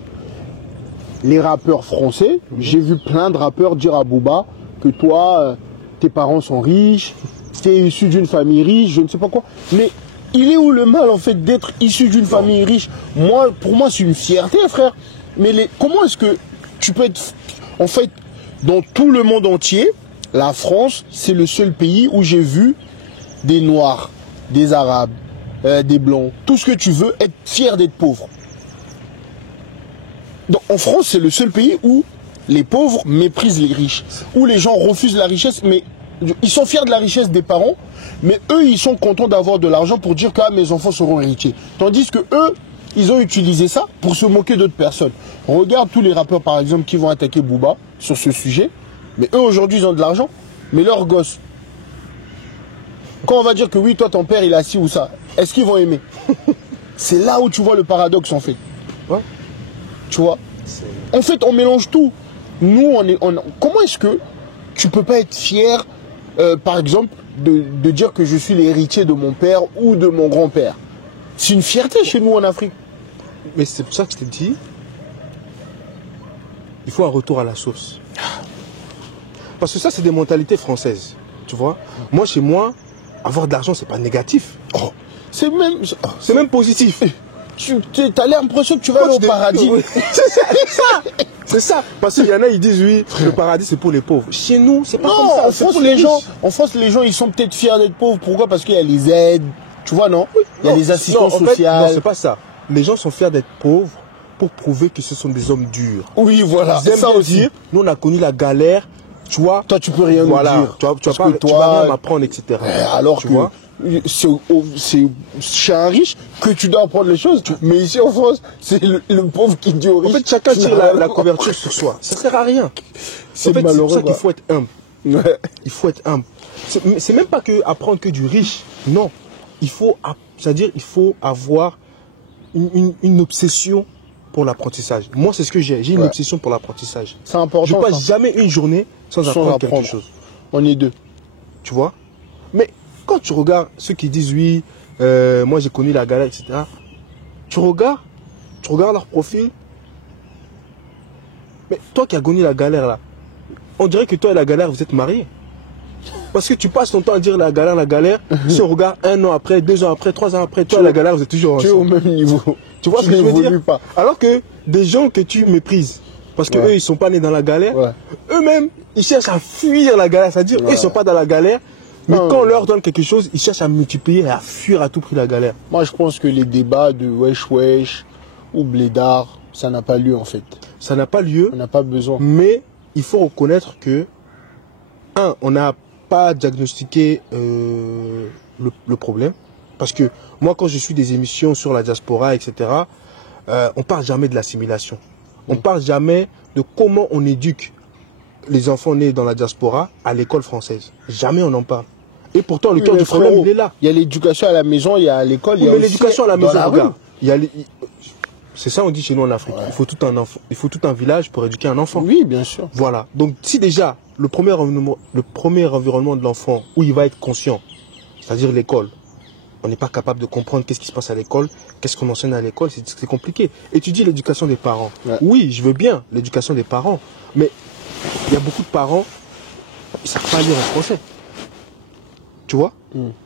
les rappeurs français, j'ai vu plein de rappeurs dire à Booba que toi, tes parents sont riches, t'es issu d'une famille riche, je ne sais pas quoi. Mais il est où le mal en fait d'être issu d'une famille riche? Pour moi, c'est une fierté, frère. Mais comment est-ce que tu peux être... En fait, dans tout le monde entier, la France, c'est le seul pays où j'ai vu des Noirs, des Arabes, des Blancs, tout ce que tu veux, être fier d'être pauvre. Donc, en France, c'est le seul pays où les pauvres méprisent les riches, où les gens refusent la richesse, mais ils sont fiers de la richesse des parents, mais eux, ils sont contents d'avoir de l'argent pour dire que mes enfants seront héritiers. Tandis que eux, ils ont utilisé ça pour se moquer d'autres personnes. Regarde tous les rappeurs, par exemple, qui vont attaquer Booba sur ce sujet. Mais eux, aujourd'hui, ils ont de l'argent. Mais leurs gosses, quand on va dire que oui, toi, ton père, il a ci ou ça, est-ce qu'ils vont aimer? C'est là où tu vois le paradoxe, en fait. Ouais. Tu vois? En fait, on mélange tout. Nous, comment est-ce que tu peux pas être fier, par exemple, de dire que je suis l'héritier de mon père ou de mon grand-père? C'est une fierté chez nous en Afrique. Mais c'est pour ça que je t'ai dit, il faut un retour à la source. Parce que ça, c'est des mentalités françaises. Tu vois? Moi, chez moi, avoir de l'argent, c'est pas négatif. Oh, c'est même positif. Tu as l'impression que tu vas aller au paradis. C'est ça. Parce qu'il y en a, ils disent oui, le paradis, c'est pour les pauvres. Chez nous, c'est pas comme ça. En France, les gens, ils sont peut-être fiers d'être pauvres. Pourquoi? Parce qu'il y a les aides. Tu vois, non? Il y a les assistances sociales. Non, c'est pas ça. Les gens sont fiers d'être pauvres pour prouver que ce sont des hommes durs. Oui, voilà. C'est ça aussi. Nous, on a connu la galère. Tu vois, toi, tu peux rien nous dire. Tu vas rien m'apprendre, etc. Alors tu vois, c'est chez un riche que tu dois apprendre les choses. Mais ici en France, c'est le pauvre qui dit au riche. En fait, chacun tire la couverture sur soi. Ça sert à rien. C'est malheureux. C'est pour ça qu'il faut être humble. Ouais. Il faut être humble. C'est même pas que apprendre que du riche. Non. C'est-à-dire, il faut avoir une obsession pour l'apprentissage. Moi, c'est ce que j'ai. J'ai une obsession pour l'apprentissage. C'est important. Je passe jamais une journée sans apprendre quelque chose. On est deux. Tu vois? Mais quand tu regardes ceux qui disent oui, moi j'ai connu la galère, etc. Tu regardes leur profil. Mais toi qui as connu la galère là, on dirait que toi et la galère, vous êtes mariés. Parce que tu passes ton temps à dire la galère. Si on regarde 1 an après, 2 ans après, 3 ans après, toi et la galère, vous êtes toujours ensemble. Tu es au même niveau. Tu vois ce que je veux dire? Pas. Alors que des gens que tu méprises, parce que eux ils sont pas nés dans la galère, eux-mêmes ils cherchent à fuir la galère, c'est-à-dire eux ils sont pas dans la galère, mais quand on leur donne quelque chose, ils cherchent à multiplier et à fuir à tout prix la galère. Moi je pense que les débats de wesh wesh ou blédard, ça n'a pas lieu en fait. Ça n'a pas lieu. On n'a pas besoin. Mais il faut reconnaître que, on n'a pas diagnostiqué le problème. Parce que moi, quand je suis des émissions sur la diaspora, etc., on parle jamais de l'assimilation. On parle jamais de comment on éduque les enfants nés dans la diaspora à l'école française. Jamais on en parle. Et pourtant, le cœur du problème, il est là. Il y a l'éducation à la maison, il y a à l'école, il y a l'éducation à la maison, regarde. C'est ça on dit chez nous en Afrique. Il faut tout un village pour éduquer un enfant. Oui, bien sûr. Voilà. Donc si déjà le premier environnement de l'enfant où il va être conscient, c'est-à-dire l'école, on n'est pas capable de comprendre qu'est-ce qui se passe à l'école, qu'est-ce qu'on enseigne à l'école, c'est compliqué. Et tu dis l'éducation des parents. Oui, je veux bien l'éducation des parents, mais il y a beaucoup de parents, ils ne savent pas lire en français. Tu vois?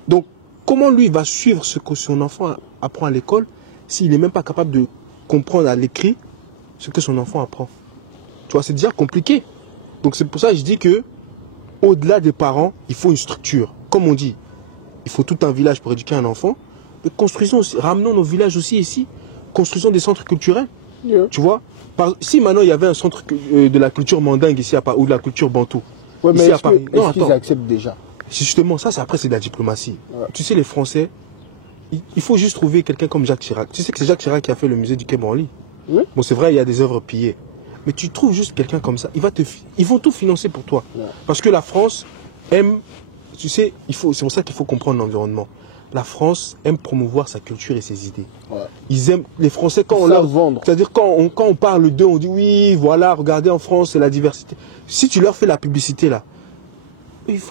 Donc comment lui va suivre ce que son enfant apprend à l'école s'il n'est même pas capable de comprendre à l'écrit ce que son enfant apprend? Tu vois, c'est déjà compliqué. Donc c'est pour ça que je dis que au-delà des parents, il faut une structure. Comme on dit, il faut tout un village pour éduquer un enfant. Mais construisons aussi, ramenons nos villages aussi ici. Construisons des centres culturels. Tu vois, si maintenant il y avait un centre de la culture mandingue ici à Paris, ou de la culture bantou. Ouais, mais est-ce qu'ils acceptent déjà? Justement, ça, après c'est de la diplomatie. Tu sais, les Français, il faut juste trouver quelqu'un comme Jacques Chirac. Tu sais que c'est Jacques Chirac qui a fait le musée du Quai Branly. Bon, c'est vrai, il y a des œuvres pillées. Mais tu trouves juste quelqu'un comme ça, ils vont tout financer pour toi. Parce que la France aime, tu sais, c'est pour ça qu'il faut comprendre l'environnement. La France aime promouvoir sa culture et ses idées. Ils aiment, les Français, quand on leur vend, c'est-à-dire quand on parle d'eux, on dit oui, voilà, regardez en France, c'est la diversité. Si tu leur fais la publicité là,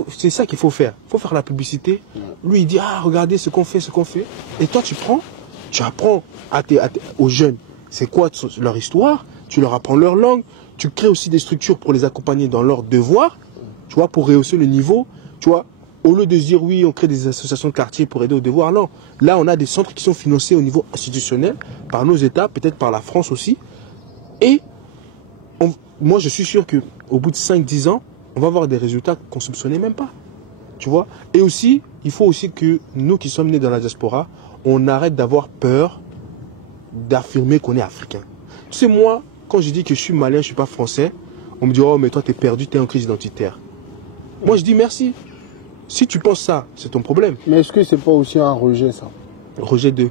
c'est ça qu'il faut faire. Il faut faire la publicité. Lui, il dit, ah, regardez ce qu'on fait, ce qu'on fait. Et toi, tu apprends aux jeunes, c'est quoi leur histoire, tu leur apprends leur langue, tu crées aussi des structures pour les accompagner dans leurs devoirs, tu vois, pour rehausser le niveau, tu vois. Au lieu de se dire, oui, on crée des associations de quartier pour aider aux devoirs, non. Là, on a des centres qui sont financés au niveau institutionnel, par nos États, peut-être par la France aussi. Et moi, je suis sûr qu'au bout de 5-10 ans, on va avoir des résultats qu'on ne soupçonnait même pas. Tu vois? Et aussi, il faut aussi que nous qui sommes nés dans la diaspora, on arrête d'avoir peur d'affirmer qu'on est africain. Tu sais, moi, quand je dis que je suis malien, je ne suis pas français, on me dit, oh, mais toi, tu es perdu, tu es en crise identitaire. Moi, je dis merci. Si tu penses ça, c'est ton problème. Mais est-ce que c'est pas aussi un rejet, ça? Rejet de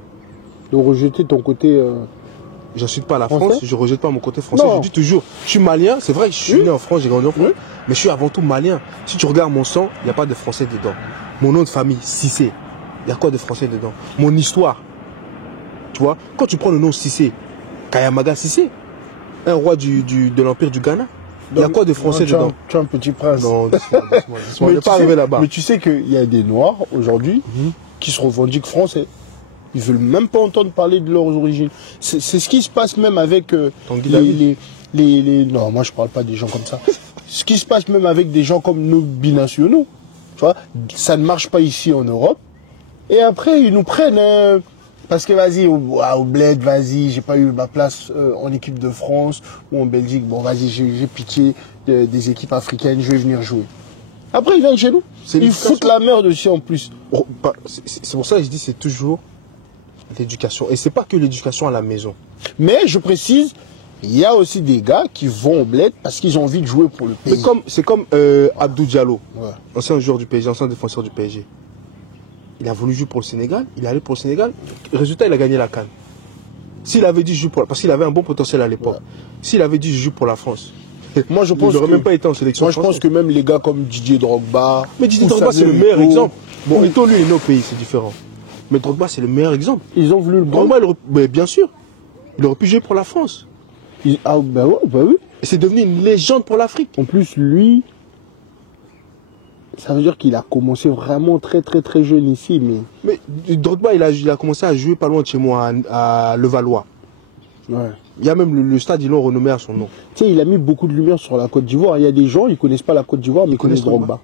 rejeter ton côté... J'insulte pas la France, je rejette pas mon côté français. Non. Je dis toujours, je suis malien, c'est vrai, je suis né en France, j'ai grandi en France, mais je suis avant tout malien. Si tu regardes mon sang, il n'y a pas de français dedans. Mon nom de famille, Cissé, il y a quoi de français dedans? Mon histoire, tu vois, quand tu prends le nom Cissé, Kayamaga Cissé, un roi de l'Empire du Ghana, il y a quoi de français dedans? Tu es un petit prince. Non, on n'est pas arrivé là-bas. Mais tu sais qu'il y a des Noirs aujourd'hui qui se revendiquent français. Ils veulent même pas entendre parler de leurs origines. C'est ce qui se passe même avec non, moi je parle pas des gens comme ça. Ce qui se passe même avec des gens comme nos binationaux. Tu vois, ça ne marche pas ici en Europe. Et après, ils nous prennent parce que vas-y, au bled, vas-y, j'ai pas eu ma place en équipe de France ou en Belgique. Bon, vas-y, j'ai pitié des équipes africaines, je vais venir jouer. Après, ils viennent chez nous. Ils foutent la merde aussi en plus. C'est pour ça que je dis c'est toujours l'éducation. Et c'est pas que l'éducation à la maison. Mais je précise, il y a aussi des gars qui vont au bled parce qu'ils ont envie de jouer pour le pays. C'est comme Abdou Diallo, ancien joueur du PSG, ancien défenseur du PSG. Il a voulu jouer pour le Sénégal, il est allé pour le Sénégal. Résultat, il a gagné la CAN. S'il avait dit je joue pour... Parce qu'il avait un bon potentiel à l'époque. S'il avait dit je joue pour la France, moi je pense il n'aurait même pas été en sélection. Moi je pense que même les gars comme Didier Drogba... Mais Didier Drogba c'est le meilleur exemple. Bon, Eto'o lui il est né au pays, c'est différent. Mais Drogba c'est le meilleur exemple. Ils ont voulu le Drogba, mais bien sûr. Il aurait pu jouer pour la France. Ah, bah ouais, bah oui. Et c'est devenu une légende pour l'Afrique. En plus, lui, ça veut dire qu'il a commencé vraiment très très très jeune ici. Mais Drogba, il a commencé à jouer pas loin de chez moi, à Levallois. Ouais. Il y a même le stade, ils l'ont renommé à son nom. Tu sais, il a mis beaucoup de lumière sur la Côte d'Ivoire. Il y a des gens, ils connaissent pas la Côte d'Ivoire, mais ils connaissent Drogba.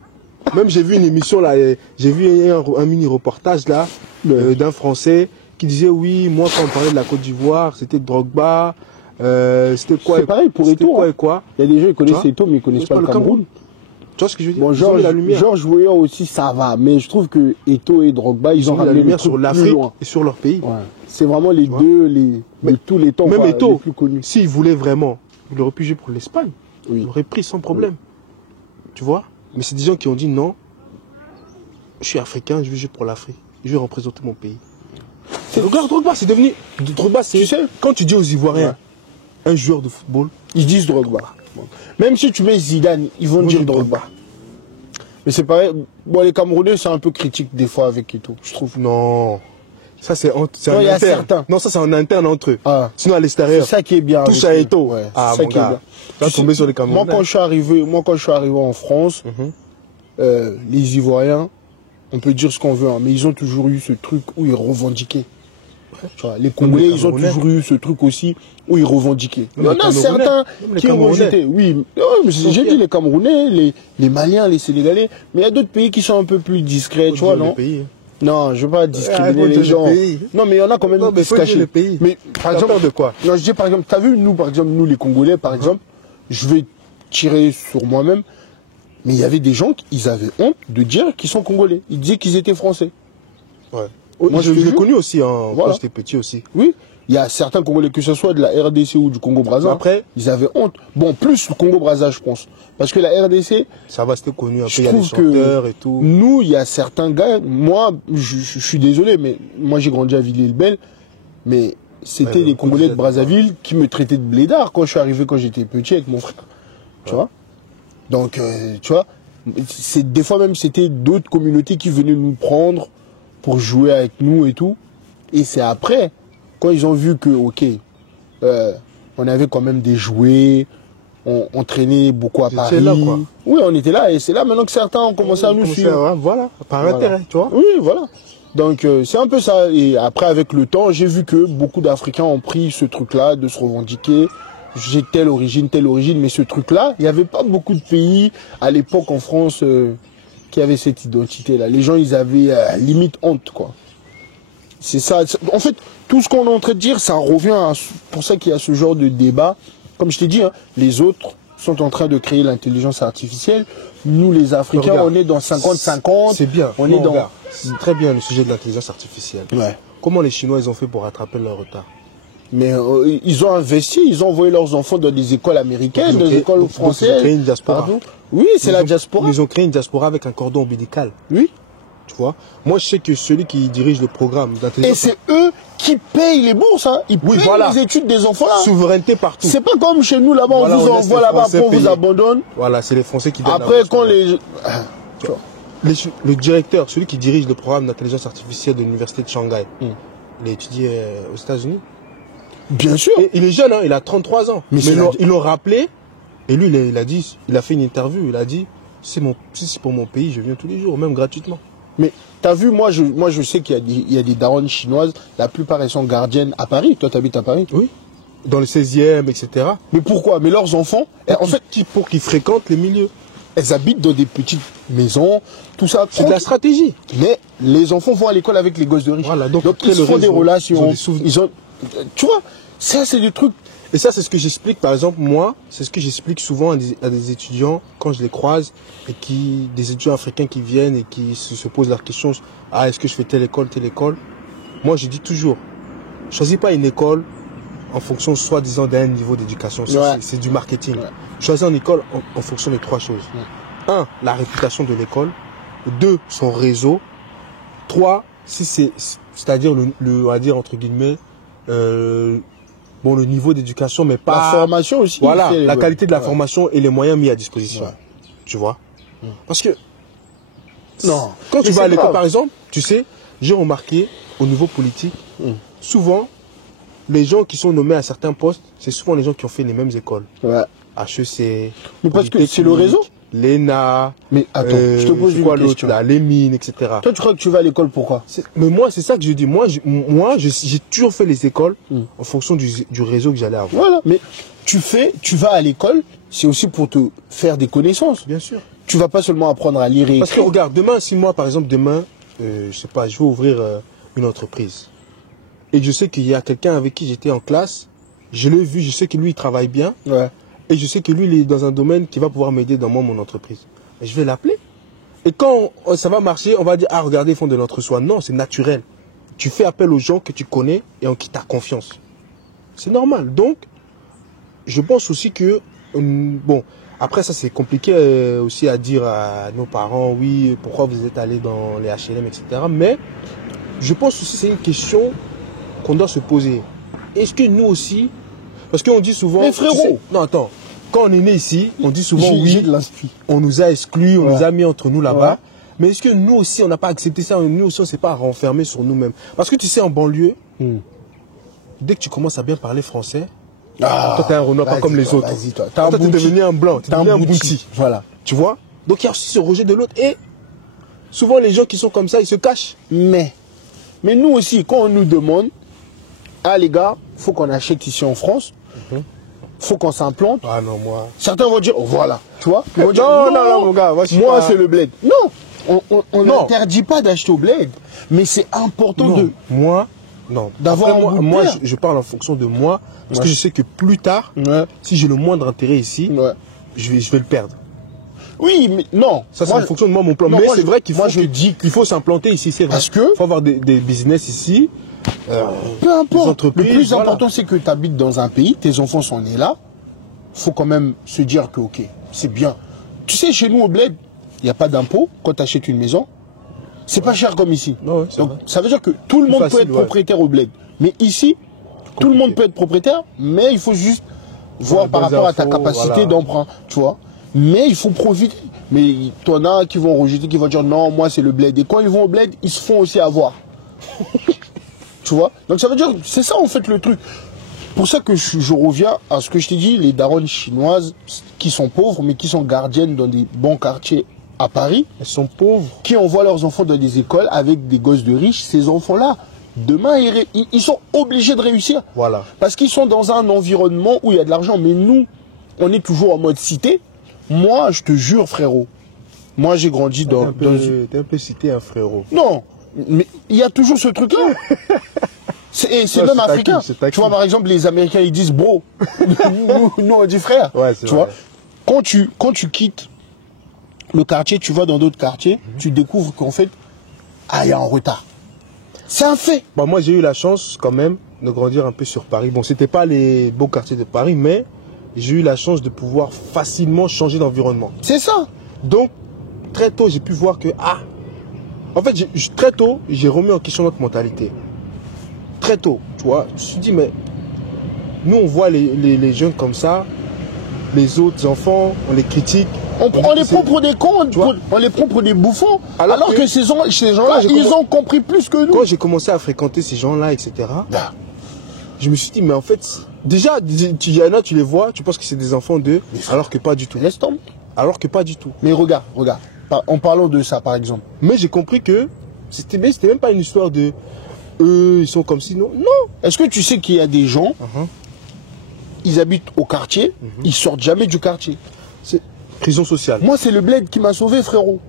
Même j'ai vu une émission là, j'ai vu un mini reportage là, d'un Français qui disait oui, moi quand on parlait de la Côte d'Ivoire, c'était Drogba, c'était quoi? C'est pareil pour Eto'o. Quoi et quoi? Il y a des gens qui connaissent Eto'o, mais ils connaissent pas le Cameroun. Tu vois ce que je veux dire? Bon, Georges Weah aussi, ça va, mais je trouve que Eto'o et Drogba, ils ont la ramené lumière sur l'Afrique et sur leur pays. Ouais. C'est vraiment les deux, de tous les temps, même Eto'o, les plus connus. s'il voulait vraiment, il aurait pu jouer pour l'Espagne. Oui. Il aurait pris sans problème. Oui. Tu vois? Mais c'est des gens qui ont dit non, je suis africain, je veux jouer pour l'Afrique. Je veux représenter mon pays. Regarde, Drogba, c'est devenu. Drogba, c'est. Tu sais, quand tu dis aux Ivoiriens, un joueur de football, ils disent Drogba. Même si tu mets Zidane, ils vont dire Drogba. Mais c'est pareil. Bon, les Camerounais, c'est un peu critique des fois avec Eto'o, je trouve. Non. Ça, c'est en interne. Certains. Non, ça, c'est en interne entre eux. Ah. Sinon, à l'extérieur. C'est ça qui est bien. Touche à Eto'o. Ouais, ah, ça mon qui est gars. bien. Là, tomber sur les Camerounais. Moi, quand je suis arrivé en France, les Ivoiriens, on peut dire ce qu'on veut, hein, mais ils ont toujours eu ce truc où ils revendiquaient. Tu vois, les Congolais, ils ont toujours eu ce truc aussi où ils revendiquaient. Il y en a certains qui ont rejeté. Oui, j'ai dit les Camerounais, les Maliens, les Sénégalais, mais il y a d'autres pays qui sont un peu plus discrets, tu vois, non? Non, je veux pas discriminer les gens. Non, mais il y en a quand même qui se cachent. Mais par exemple, de quoi? Non, je dis par exemple, t'as vu, nous, par exemple, nous les Congolais, par exemple, je vais tirer sur moi-même, mais il y avait des gens qui avaient honte de dire qu'ils sont Congolais. Ils disaient qu'ils étaient Français. Ouais. Moi, je l'ai connu aussi, hein, voilà. quand j'étais petit aussi. Oui, il y a certains Congolais, que ce soit de la RDC ou du Congo-Brazza, après, ils avaient honte. Bon, plus le Congo-Brazza, je pense. Parce que la RDC... Ça va, c'était connu un peu, je il y a les trouve chanteurs et tout. Nous, il y a certains gars, moi, je suis désolé, mais moi j'ai grandi à Villiers-le-Bel, mais c'était les Congolais de Brazzaville qui me traitaient de blédard quand je suis arrivé, quand j'étais petit avec mon frère. Tu vois? Donc, tu vois, des fois même, c'était d'autres communautés qui venaient nous prendre pour jouer avec nous et tout. Et c'est après, quand ils ont vu que, ok, on avait quand même des jouets, on traînait beaucoup à Paris. Là, quoi. Oui, on était là, et c'est là maintenant que certains ont commencé à nous suivre. Voilà, par intérêt, tu vois. Oui, voilà. Donc, c'est un peu ça. Et après, avec le temps, j'ai vu que beaucoup d'Africains ont pris ce truc-là, de se revendiquer. J'ai telle origine, mais ce truc-là, il n'y avait pas beaucoup de pays à l'époque en France qui avaient cette identité-là. Les gens, ils avaient limite honte, quoi. C'est ça. En fait, tout ce qu'on est en train de dire, ça revient pour ça qu'il y a ce genre de débat. Comme je t'ai dit, hein, les autres sont en train de créer l'intelligence artificielle. Nous, les Africains, on est dans 50-50. C'est bien. On est dans... C'est très bien le sujet de l'intelligence artificielle. Ouais. Comment les Chinois, ils ont fait pour rattraper leur retard? Mais ils ont investi, ils ont envoyé leurs enfants dans des écoles américaines, des écoles françaises. Ils ont créé une diaspora. Pardon? Oui, c'est la diaspora. Ils ont créé une diaspora avec un cordon ombilical. Oui. Tu vois? Moi, je sais que celui qui dirige le programme d'intelligence... Et c'est eux qui payent les bourses, hein. Ils payent les études des enfants là. Souveraineté partout. C'est pas comme chez nous là-bas, on vous envoie là-bas, après on vous abandonne. Voilà, c'est les Français qui donnent. Après, quand les... Le directeur, celui qui dirige le programme d'intelligence artificielle de l'université de Shanghai, il a étudié aux États-Unis. Bien sûr. Et il est jeune, hein, il a 33 ans. Mais ils l'ont rappelé, et lui, il a dit, il a fait une interview, il a dit, si c'est pour mon pays, je viens tous les jours, même gratuitement. Mais t'as vu, moi je sais qu'il y a des daronnes chinoises, la plupart elles sont gardiennes à Paris. Toi, t'habites à Paris? Oui. Dans le 16e, etc. Mais pourquoi? Mais leurs enfants, en fait, pour qu'ils fréquentent les milieux. Elles habitent dans des petites maisons, tout ça. C'est de la stratégie. Mais les enfants vont à l'école avec les gosses de riches. Voilà, donc ils se font des relations. Ils ont tu vois, ça c'est des trucs. Et ça, c'est ce que j'explique, par exemple, moi, c'est ce que j'explique souvent à des étudiants quand je les croise, et des étudiants africains qui viennent et qui se posent la question, ah, est-ce que je fais telle école? Moi, je dis toujours, choisis pas une école en fonction, soi-disant, d'un niveau d'éducation. C'est du marketing. Ouais. Choisis une école en fonction de 3 choses. Ouais. 1, la réputation de l'école. 2, son réseau. 3, c'est-à-dire on va dire, entre guillemets, le niveau d'éducation, mais pas... La formation aussi. Voilà, la qualité de la formation et les moyens mis à disposition. Ouais. Tu vois? Parce que... Non. Quand tu vas à l'école, par exemple, tu sais, j'ai remarqué, au niveau politique, souvent, les gens qui sont nommés à certains postes, c'est souvent les gens qui ont fait les mêmes écoles. Ouais. HEC. Mais parce que c'est le réseau. L'ENA. Mais attends, je te pose une question. Là, les mines, etc. Toi, tu crois que tu vas à l'école pourquoi? Mais moi, c'est ça que je dis. Moi, j'ai toujours fait les écoles en fonction du réseau que j'allais avoir. Voilà. Mais tu vas à l'école, c'est aussi pour te faire des connaissances. Bien sûr. Tu vas pas seulement apprendre à lire et écrire. Parce que regarde, demain, si moi, par exemple, je sais pas, je vais ouvrir une entreprise. Et je sais qu'il y a quelqu'un avec qui j'étais en classe, je l'ai vu, je sais que lui, il travaille bien. Ouais. Et je sais que lui, il est dans un domaine qui va pouvoir m'aider dans mon entreprise. Et je vais l'appeler. Et quand ça va marcher, on va dire, ah, regardez, ils font de l'entre-soi. Non, c'est naturel. Tu fais appel aux gens que tu connais et en qui tu as confiance. C'est normal. Donc, je pense aussi que, bon, après ça, c'est compliqué aussi à dire à nos parents, oui, pourquoi vous êtes allés dans les HLM, etc. Mais je pense aussi que c'est une question qu'on doit se poser. Est-ce que nous aussi, parce qu'on dit souvent... Mais frérot, tu sais, non, attends. Quand on est né ici, on dit souvent oui, de l'inspi. on nous a exclus, on nous a mis entre nous là-bas. Ouais. Mais est-ce que nous aussi, on n'a pas accepté ça? Nous aussi, on ne s'est pas renfermé sur nous-mêmes. Parce que tu sais, en banlieue, dès que tu commences à bien parler français, toi, t'es un Renoir, pas comme les autres. Vas-y, toi. Toi, t'es devenu un blanc, t'es devenu un bouti. bouti. Voilà. Tu vois? Donc, il y a aussi ce rejet de l'autre. Et souvent, les gens qui sont comme ça, ils se cachent. Mais nous aussi, quand on nous demande, ah les gars, faut qu'on achète ici en France, faut qu'on s'implante. Ah non, moi... Certains vont dire, oh, voilà, tu vois. Ils vont dire, non, mon gars, moi c'est le bled. Non, on n'interdit pas d'acheter au bled, mais c'est important Non, moi, non. d'avoir Après, un bout de moi, terre. je parle en fonction de moi, parce que je sais que plus tard, Ouais. si j'ai le moindre intérêt ici, Ouais. je vais le perdre. Oui, mais non. Ça, c'est en fonction de moi, mon plan. Non, Mais moi, c'est vrai qu'il faut, moi, je dis qu'il faut s'implanter ici, c'est vrai. Parce que- Il faut avoir des business ici. Peu importe. Le entreprises, plus voilà. important, c'est que tu habites dans un pays, tes enfants sont nés là. Faut quand même se dire que, ok, c'est bien. Tu sais, chez nous au bled, il n'y a pas d'impôt quand tu achètes une maison. C'est pas cher comme ici. Ouais, c'est Donc, vrai. ça veut dire que tout le Plus monde facile, peut être ouais. propriétaire au bled. Mais ici, tout le monde peut être propriétaire, mais il faut juste voir les par bonnes rapport à ta infos, capacité voilà. d'emprunt, tu vois. Mais il faut profiter. Mais t'en as qui vont rejeter, qui vont dire non, moi c'est le bled. Et quand ils vont au bled, ils se font aussi avoir. Tu vois. Donc ça veut dire, c'est ça en fait le truc. Pour ça que je reviens à ce que je t'ai dit, les daronnes chinoises qui sont pauvres, mais qui sont gardiennes dans des bons quartiers à Paris, Elles sont pauvres. qui envoient leurs enfants dans des écoles avec des gosses de riches, ces enfants-là, demain, ils sont obligés de réussir. Voilà. Parce qu'ils sont dans un environnement où il y a de l'argent. Mais nous, on est toujours en mode cité. Moi, je te jure, frérot, moi, j'ai grandi T'es dans... un peu cité, un frérot. Non, mais il y a toujours ce truc-là. C'est Non, même c'est africain. taquin, c'est taquin. Tu vois, par exemple, les Américains, ils disent bro. nous, on dit frère. Ouais, c'est tu vrai. vois, quand tu quittes le quartier, tu vas dans d'autres quartiers, tu découvres qu'en fait, ah, il y a un retard. C'est un fait. Bon, moi, j'ai eu la chance quand même de grandir un peu sur Paris. Bon, c'était pas les beaux quartiers de Paris, mais j'ai eu la chance de pouvoir facilement changer d'environnement. C'est ça. Donc, très tôt, j'ai pu voir que, en fait, très tôt, j'ai remis en question notre mentalité. Très tôt, tu vois. Je me suis dit, mais nous, on voit les jeunes comme ça, les autres enfants, on les critique. On les prend pour des cons, on les prend pour des bouffons. Alors que ces gens-là, ils ont compris plus que nous. Quand j'ai commencé à fréquenter ces gens-là, etc., je me suis dit, mais en fait, déjà, il y en a, tu les vois, tu penses que c'est des enfants d'eux, alors que pas du tout. Laisse tomber. Alors que pas du tout. Mais regarde. En parlant de ça, par exemple. Mais j'ai compris que c'était même pas une histoire de eux, ils sont comme si, non. Est-ce que tu sais qu'il y a des gens, ils habitent au quartier, ils sortent jamais du quartier. C'est prison sociale. Moi, c'est le bled qui m'a sauvé, frérot.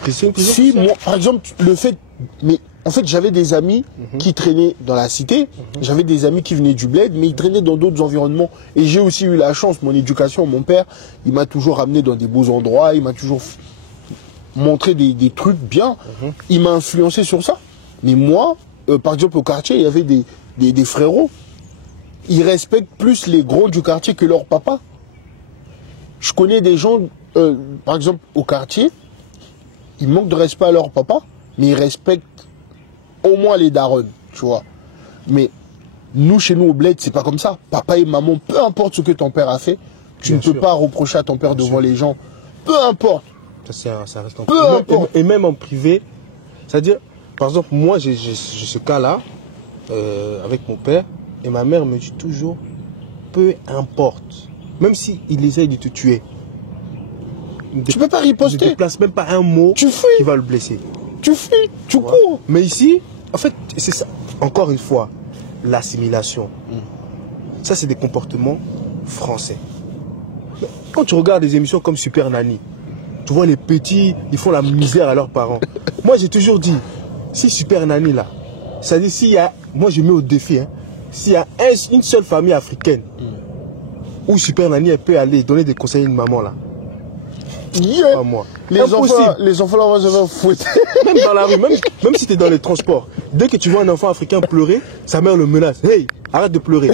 Prison Si, sociale. moi, par exemple, le fait... Mais en fait, j'avais des amis qui traînaient dans la cité, j'avais des amis qui venaient du bled, mais ils traînaient dans d'autres environnements. Et j'ai aussi eu la chance, mon éducation, mon père, il m'a toujours amené dans des beaux endroits, il m'a toujours montré des trucs bien. Il m'a influencé sur ça. Mais moi, par exemple, au quartier, il y avait des frérots. Ils respectent plus les gros du quartier que leur papa. Je connais des gens, par exemple, au quartier, ils manquent de respect à leur papa, mais ils respectent au moins les darons, tu vois. Mais nous, chez nous, au bled, c'est pas comme ça. Papa et maman, peu importe ce que ton père a fait, tu ne peux pas reprocher à ton père devant les gens. Peu importe. Ça reste en Peu privé. importe. Et même en privé, c'est-à-dire, par exemple, moi, j'ai ce cas-là, avec mon père. Et ma mère me dit toujours, peu importe, même s'il essaye de te tuer, tu peux pas riposter. Ne déplace même pas un mot qui va le blesser. Tu fuis, tu cours. Mais ici, en fait, c'est ça. Encore une fois, l'assimilation. Ça, c'est des comportements français. Quand tu regardes des émissions comme Super Nanny, tu vois les petits, ils font la misère à leurs parents. Moi, j'ai toujours dit, si Super Nanny là, c'est-à-dire s'il y a, moi je mets au défi, hein, s'il y a une seule famille africaine où Super Nanny elle peut aller donner des conseils à une maman là, pas moi. Les enfants là vont se faire fouetter. Même dans la rue, même si tu es dans les transports, dès que tu vois un enfant africain pleurer, sa mère le menace. Hey, arrête de pleurer.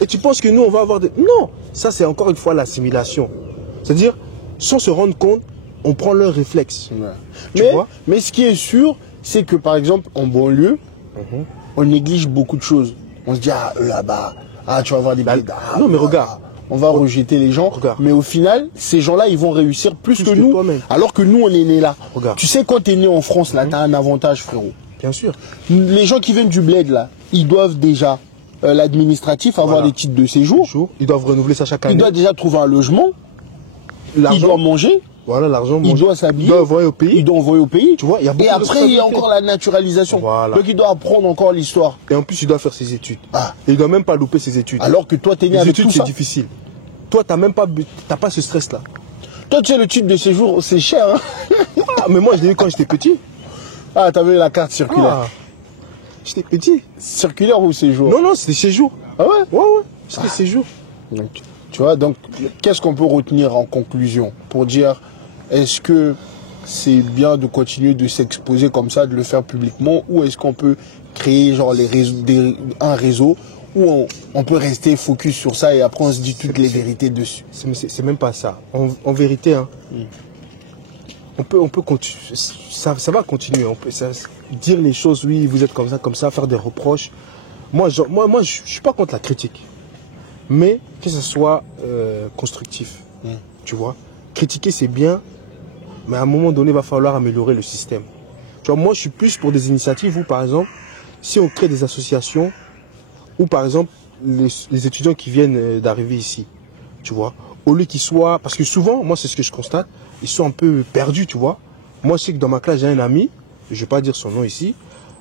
Et tu penses que nous on va avoir des... Non, ça c'est encore une fois l'assimilation. C'est-à-dire, sans se rendre compte, on prend leur réflexe. Mais ce qui est sûr, c'est que par exemple en banlieue, on néglige beaucoup de choses. On se dit là-bas, tu vas voir des bêtes. Non mais regarde. On va rejeter les gens. Mais au final, ces gens-là, ils vont réussir plus que nous. Alors que nous, on est nés là. Tu sais, quand tu es né en France, là, tu as un avantage, frérot. Bien sûr. Les gens qui viennent du bled, là, ils doivent déjà, l'administratif, avoir des titres de séjour. Ils doivent renouveler ça chaque année. Ils doivent déjà trouver un logement. Ils doivent manger. Voilà, l'argent. Il doit s'habiller. Il doit envoyer au pays. Il doit envoyer au pays. Tu vois, il y a beaucoup et après, il y a encore la naturalisation. Voilà. Donc, il doit apprendre encore l'histoire. Et en plus, il doit faire ses études. Et il doit même pas louper ses études. Alors que toi, tu es né avec tout ça. Les études, c'est difficile. Toi, t'as pas ce stress-là. Toi, tu sais, le titre de séjour, c'est cher. Hein. Mais moi, je l'ai eu quand j'étais petit. T'avais la carte circulaire. J'étais petit. Circulaire ou séjour? Non, c'était séjour. Ah ouais? Ouais. C'était séjour. Donc, tu vois, donc, qu'est-ce qu'on peut retenir en conclusion pour dire, est-ce que c'est bien de continuer de s'exposer comme ça, de le faire publiquement, ou est-ce qu'on peut créer genre un réseau où on peut rester focus sur ça et après on se dit toutes les vérités dessus? C'est même pas ça. En vérité, hein, on peut continuer. Ça va continuer. On peut dire les choses, oui, vous êtes comme ça, faire des reproches. Moi, je suis pas contre la critique. Mais que ce soit constructif. Tu vois, critiquer c'est bien, mais à un moment donné, il va falloir améliorer le système. Tu vois, moi, je suis plus pour des initiatives où, par exemple, si on crée des associations, ou par exemple, les étudiants qui viennent d'arriver ici, tu vois, au lieu qu'ils soient... Parce que souvent, moi, c'est ce que je constate, ils sont un peu perdus, tu vois. Moi, je sais que dans ma classe, j'ai un ami, je ne vais pas dire son nom ici,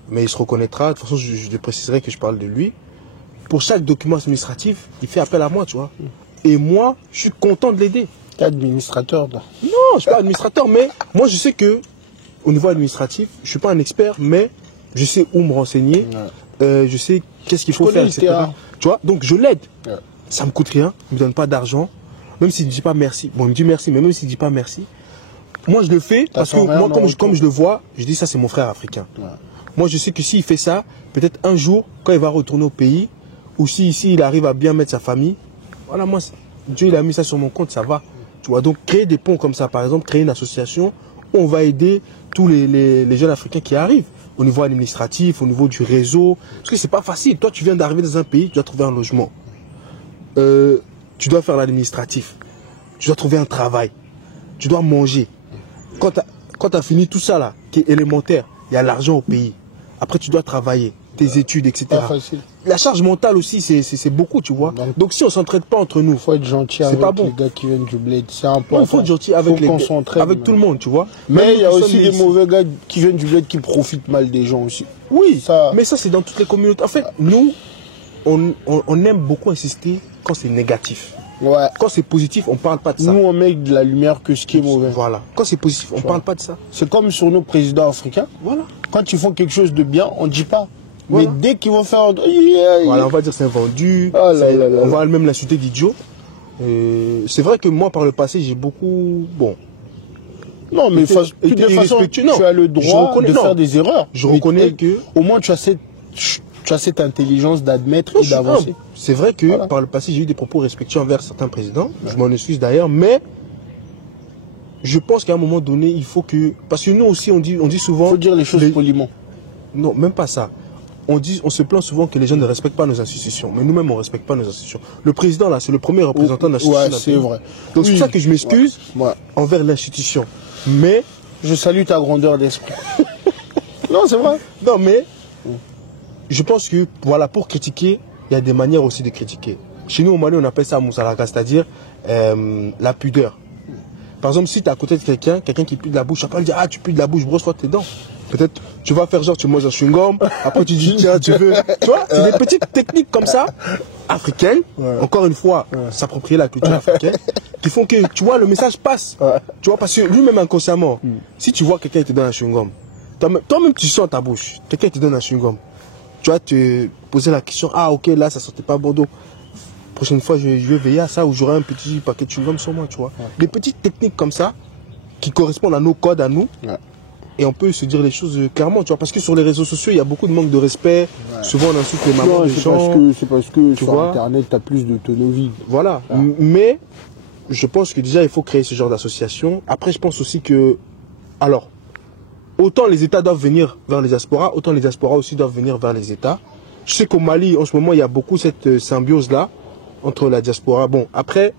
mais il se reconnaîtra. De toute façon, je lui préciserai que je parle de lui. Pour chaque document administratif, il fait appel à moi, tu vois. Et moi, je suis content de l'aider. T'es administrateur, là? Non, je ne suis pas administrateur, mais moi, je sais que au niveau administratif, je ne suis pas un expert, mais je sais où me renseigner. Je sais qu'est-ce qu'il faut faire, etc. Tu vois, donc je l'aide. Ça me coûte rien, il me donne pas d'argent. Même s'il ne dit pas merci. Bon, il me dit merci, mais même s'il ne dit pas merci, moi je le fais parce que moi, comme je le vois, je dis ça c'est mon frère africain. Moi je sais que s'il fait ça, peut-être un jour, quand il va retourner au pays, ou si ici il arrive à bien mettre sa famille, voilà, moi, Dieu il a mis ça sur mon compte, ça va. Tu vois, donc créer des ponts comme ça, par exemple, créer une association où on va aider tous les jeunes africains qui arrivent. Au niveau administratif, au niveau du réseau. Parce que c'est pas facile. Toi, tu viens d'arriver dans un pays, tu dois trouver un logement. Tu dois faire l'administratif. Tu dois trouver un travail. Tu dois manger. Quand tu as fini tout ça là, qui est élémentaire, il y a l'argent au pays. Après, tu dois travailler, tes études, etc. Pas facile. La charge mentale aussi, c'est beaucoup, tu vois. Donc si on ne s'entraide pas entre nous, il faut être gentil avec les gars qui viennent du bled. C'est important. Il faut être gentil avec tout le monde, tu vois. Mais il y a aussi des mauvais gars qui viennent du bled qui profitent mal des gens aussi. Oui, mais ça c'est dans toutes les communautés. En fait, nous, on aime beaucoup insister quand c'est négatif. Ouais. Quand c'est positif, on ne parle pas de ça. Nous, on met de la lumière que ce qui est mauvais. Voilà. Quand c'est positif, on ne parle pas de ça. C'est comme sur nos présidents africains. Voilà. Quand ils font quelque chose de bien, on ne dit pas. Voilà. Mais dès qu'ils vont faire... Voilà, on va dire c'est un vendu. On va même l'insulter d'idiot. C'est vrai que moi, par le passé, j'ai beaucoup... Bon. Non, mais de toute façon, tu as le droit de faire des erreurs. Je reconnais que... Au moins, tu as cette intelligence d'admettre et d'avancer. C'est vrai que par le passé, j'ai eu des propos respectueux envers certains présidents. Je m'en excuse d'ailleurs, mais je pense qu'à un moment donné, il faut que... Parce que nous aussi, on dit souvent... Il faut dire les choses poliment. Non, même pas ça. On se plaint souvent que les gens ne respectent pas nos institutions. Mais nous-mêmes, on ne respecte pas nos institutions. Le président, là, c'est le premier représentant de l'institution. Ouais, c'est vrai. Donc c'est pour ça que je m'excuse envers l'institution. Mais... Je salue ta grandeur d'esprit. Non, c'est vrai. Non, mais... je pense que, voilà, pour critiquer, il y a des manières aussi de critiquer. Chez nous, au Mali, on appelle ça Moussalaka, c'est-à-dire la pudeur. Par exemple, si tu es à côté de quelqu'un qui pue de la bouche, tu vas pas lui dire, ah, tu pues de la bouche, brosse-toi tes dents. Peut-être, tu vas faire genre, tu manges un chewing-gum, après tu dis, tiens, tu veux. Tu vois, c'est des petites techniques comme ça, africaines, encore une fois, s'approprier la culture africaine, qui font que, tu vois, le message passe. Tu vois, parce que lui-même inconsciemment, si tu vois quelqu'un qui te donne un chewing-gum, toi-même tu sens ta bouche, quelqu'un qui te donne un chewing-gum, tu vas te poser la question, ah, ok, là, ça sortait pas Bordeaux. Prochaine fois, je vais veiller à ça, ou j'aurai un petit paquet de chewing-gum sur moi, tu vois. Des petites techniques comme ça, qui correspondent à nos codes, à nous. Et on peut se dire les choses clairement, tu vois, parce que sur les réseaux sociaux, il y a beaucoup de manque de respect. Souvent, on insulte les mamans des gens. C'est parce que sur Internet, tu as plus d'autonomie. Voilà. Mais je pense que déjà, il faut créer ce genre d'association. Après, je pense aussi que, alors, autant les États doivent venir vers les diasporas, autant les diasporas aussi doivent venir vers les États. Je sais qu'au Mali, en ce moment, il y a beaucoup cette symbiose-là entre la diaspora. Bon, après,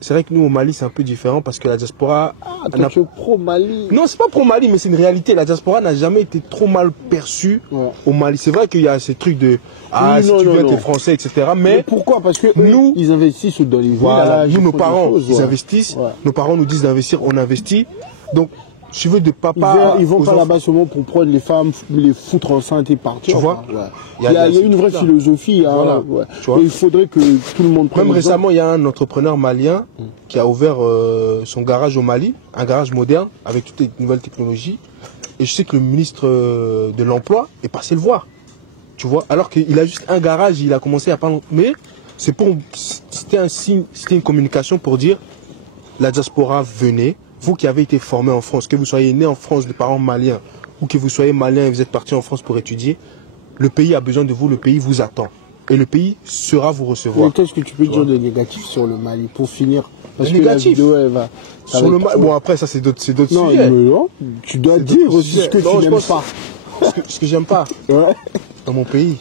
c'est vrai que nous, au Mali, c'est un peu différent parce que la diaspora... Ah, toi, tu es pro-Mali. Non, c'est pas pro-Mali, mais c'est une réalité. La diaspora n'a jamais été trop mal perçue au Mali. C'est vrai qu'il y a ces trucs de... Ah, si tu viens, t'es français, etc. Mais pourquoi? Parce que nous, ils investissent dans les villages. Nous, nos parents, ils investissent. Nos parents nous disent d'investir, on investit. Donc, je veux de papa... Ils vont pas là-bas seulement pour prendre les femmes, les foutre enceintes et partir. Tu vois, il y a une vraie philosophie. Hein, tu vois. Il faudrait que tout le monde prenne. Même récemment, il y a un entrepreneur malien qui a ouvert son garage au Mali, un garage moderne avec toutes les nouvelles technologies. Et je sais que le ministre de l'Emploi est passé le voir. Tu vois, alors qu'il a juste un garage, il a commencé à parler. Mais c'était un signe, c'était une communication pour dire la diaspora, venez. Vous qui avez été formé en France, que vous soyez né en France de parents maliens ou que vous soyez malien et vous êtes parti en France pour étudier, le pays a besoin de vous, le pays vous attend. Et le pays sera vous recevoir. Qu'est-ce que tu peux dire de négatif sur le Mali pour finir? Parce que la vidéo, elle va... Sur le Mali, bon après ça c'est d'autres sujets. Non, tu dois dire aussi ce que tu n'aimes pas. Ce que j'aime pas dans mon pays.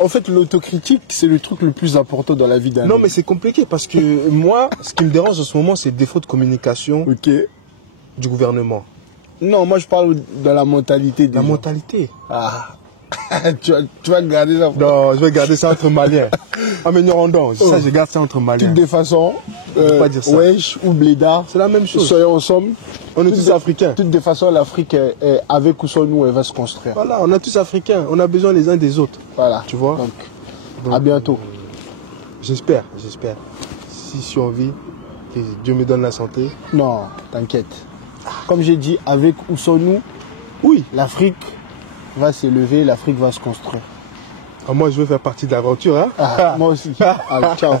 En fait, l'autocritique, c'est le truc le plus important dans la vie d'un homme. Non, mais c'est compliqué parce que moi, ce qui me dérange en ce moment, c'est le défaut de communication du gouvernement. Non, moi, je parle de la mentalité des gens. La mentalité. Ah. tu vas garder ça. Non, je vais garder ça entre Maliens. Améliorandon, ça, je garde ça entre Maliens. De toute façon, wesh ou blédard, c'est la même chose. Soyons ensemble. On est tous africains. De toute façon, l'Afrique, avec ou sans nous, elle va se construire. Voilà, on est tous africains. On a besoin les uns des autres. Voilà. Tu vois. Donc à bientôt. J'espère. Si je suis en vie, que Dieu me donne la santé. Non, t'inquiète. Comme j'ai dit, avec ou sans nous, oui, l'Afrique va s'élever, l'Afrique va se construire. Moi, je veux faire partie de l'aventure. Hein. Moi aussi. Allez, ciao.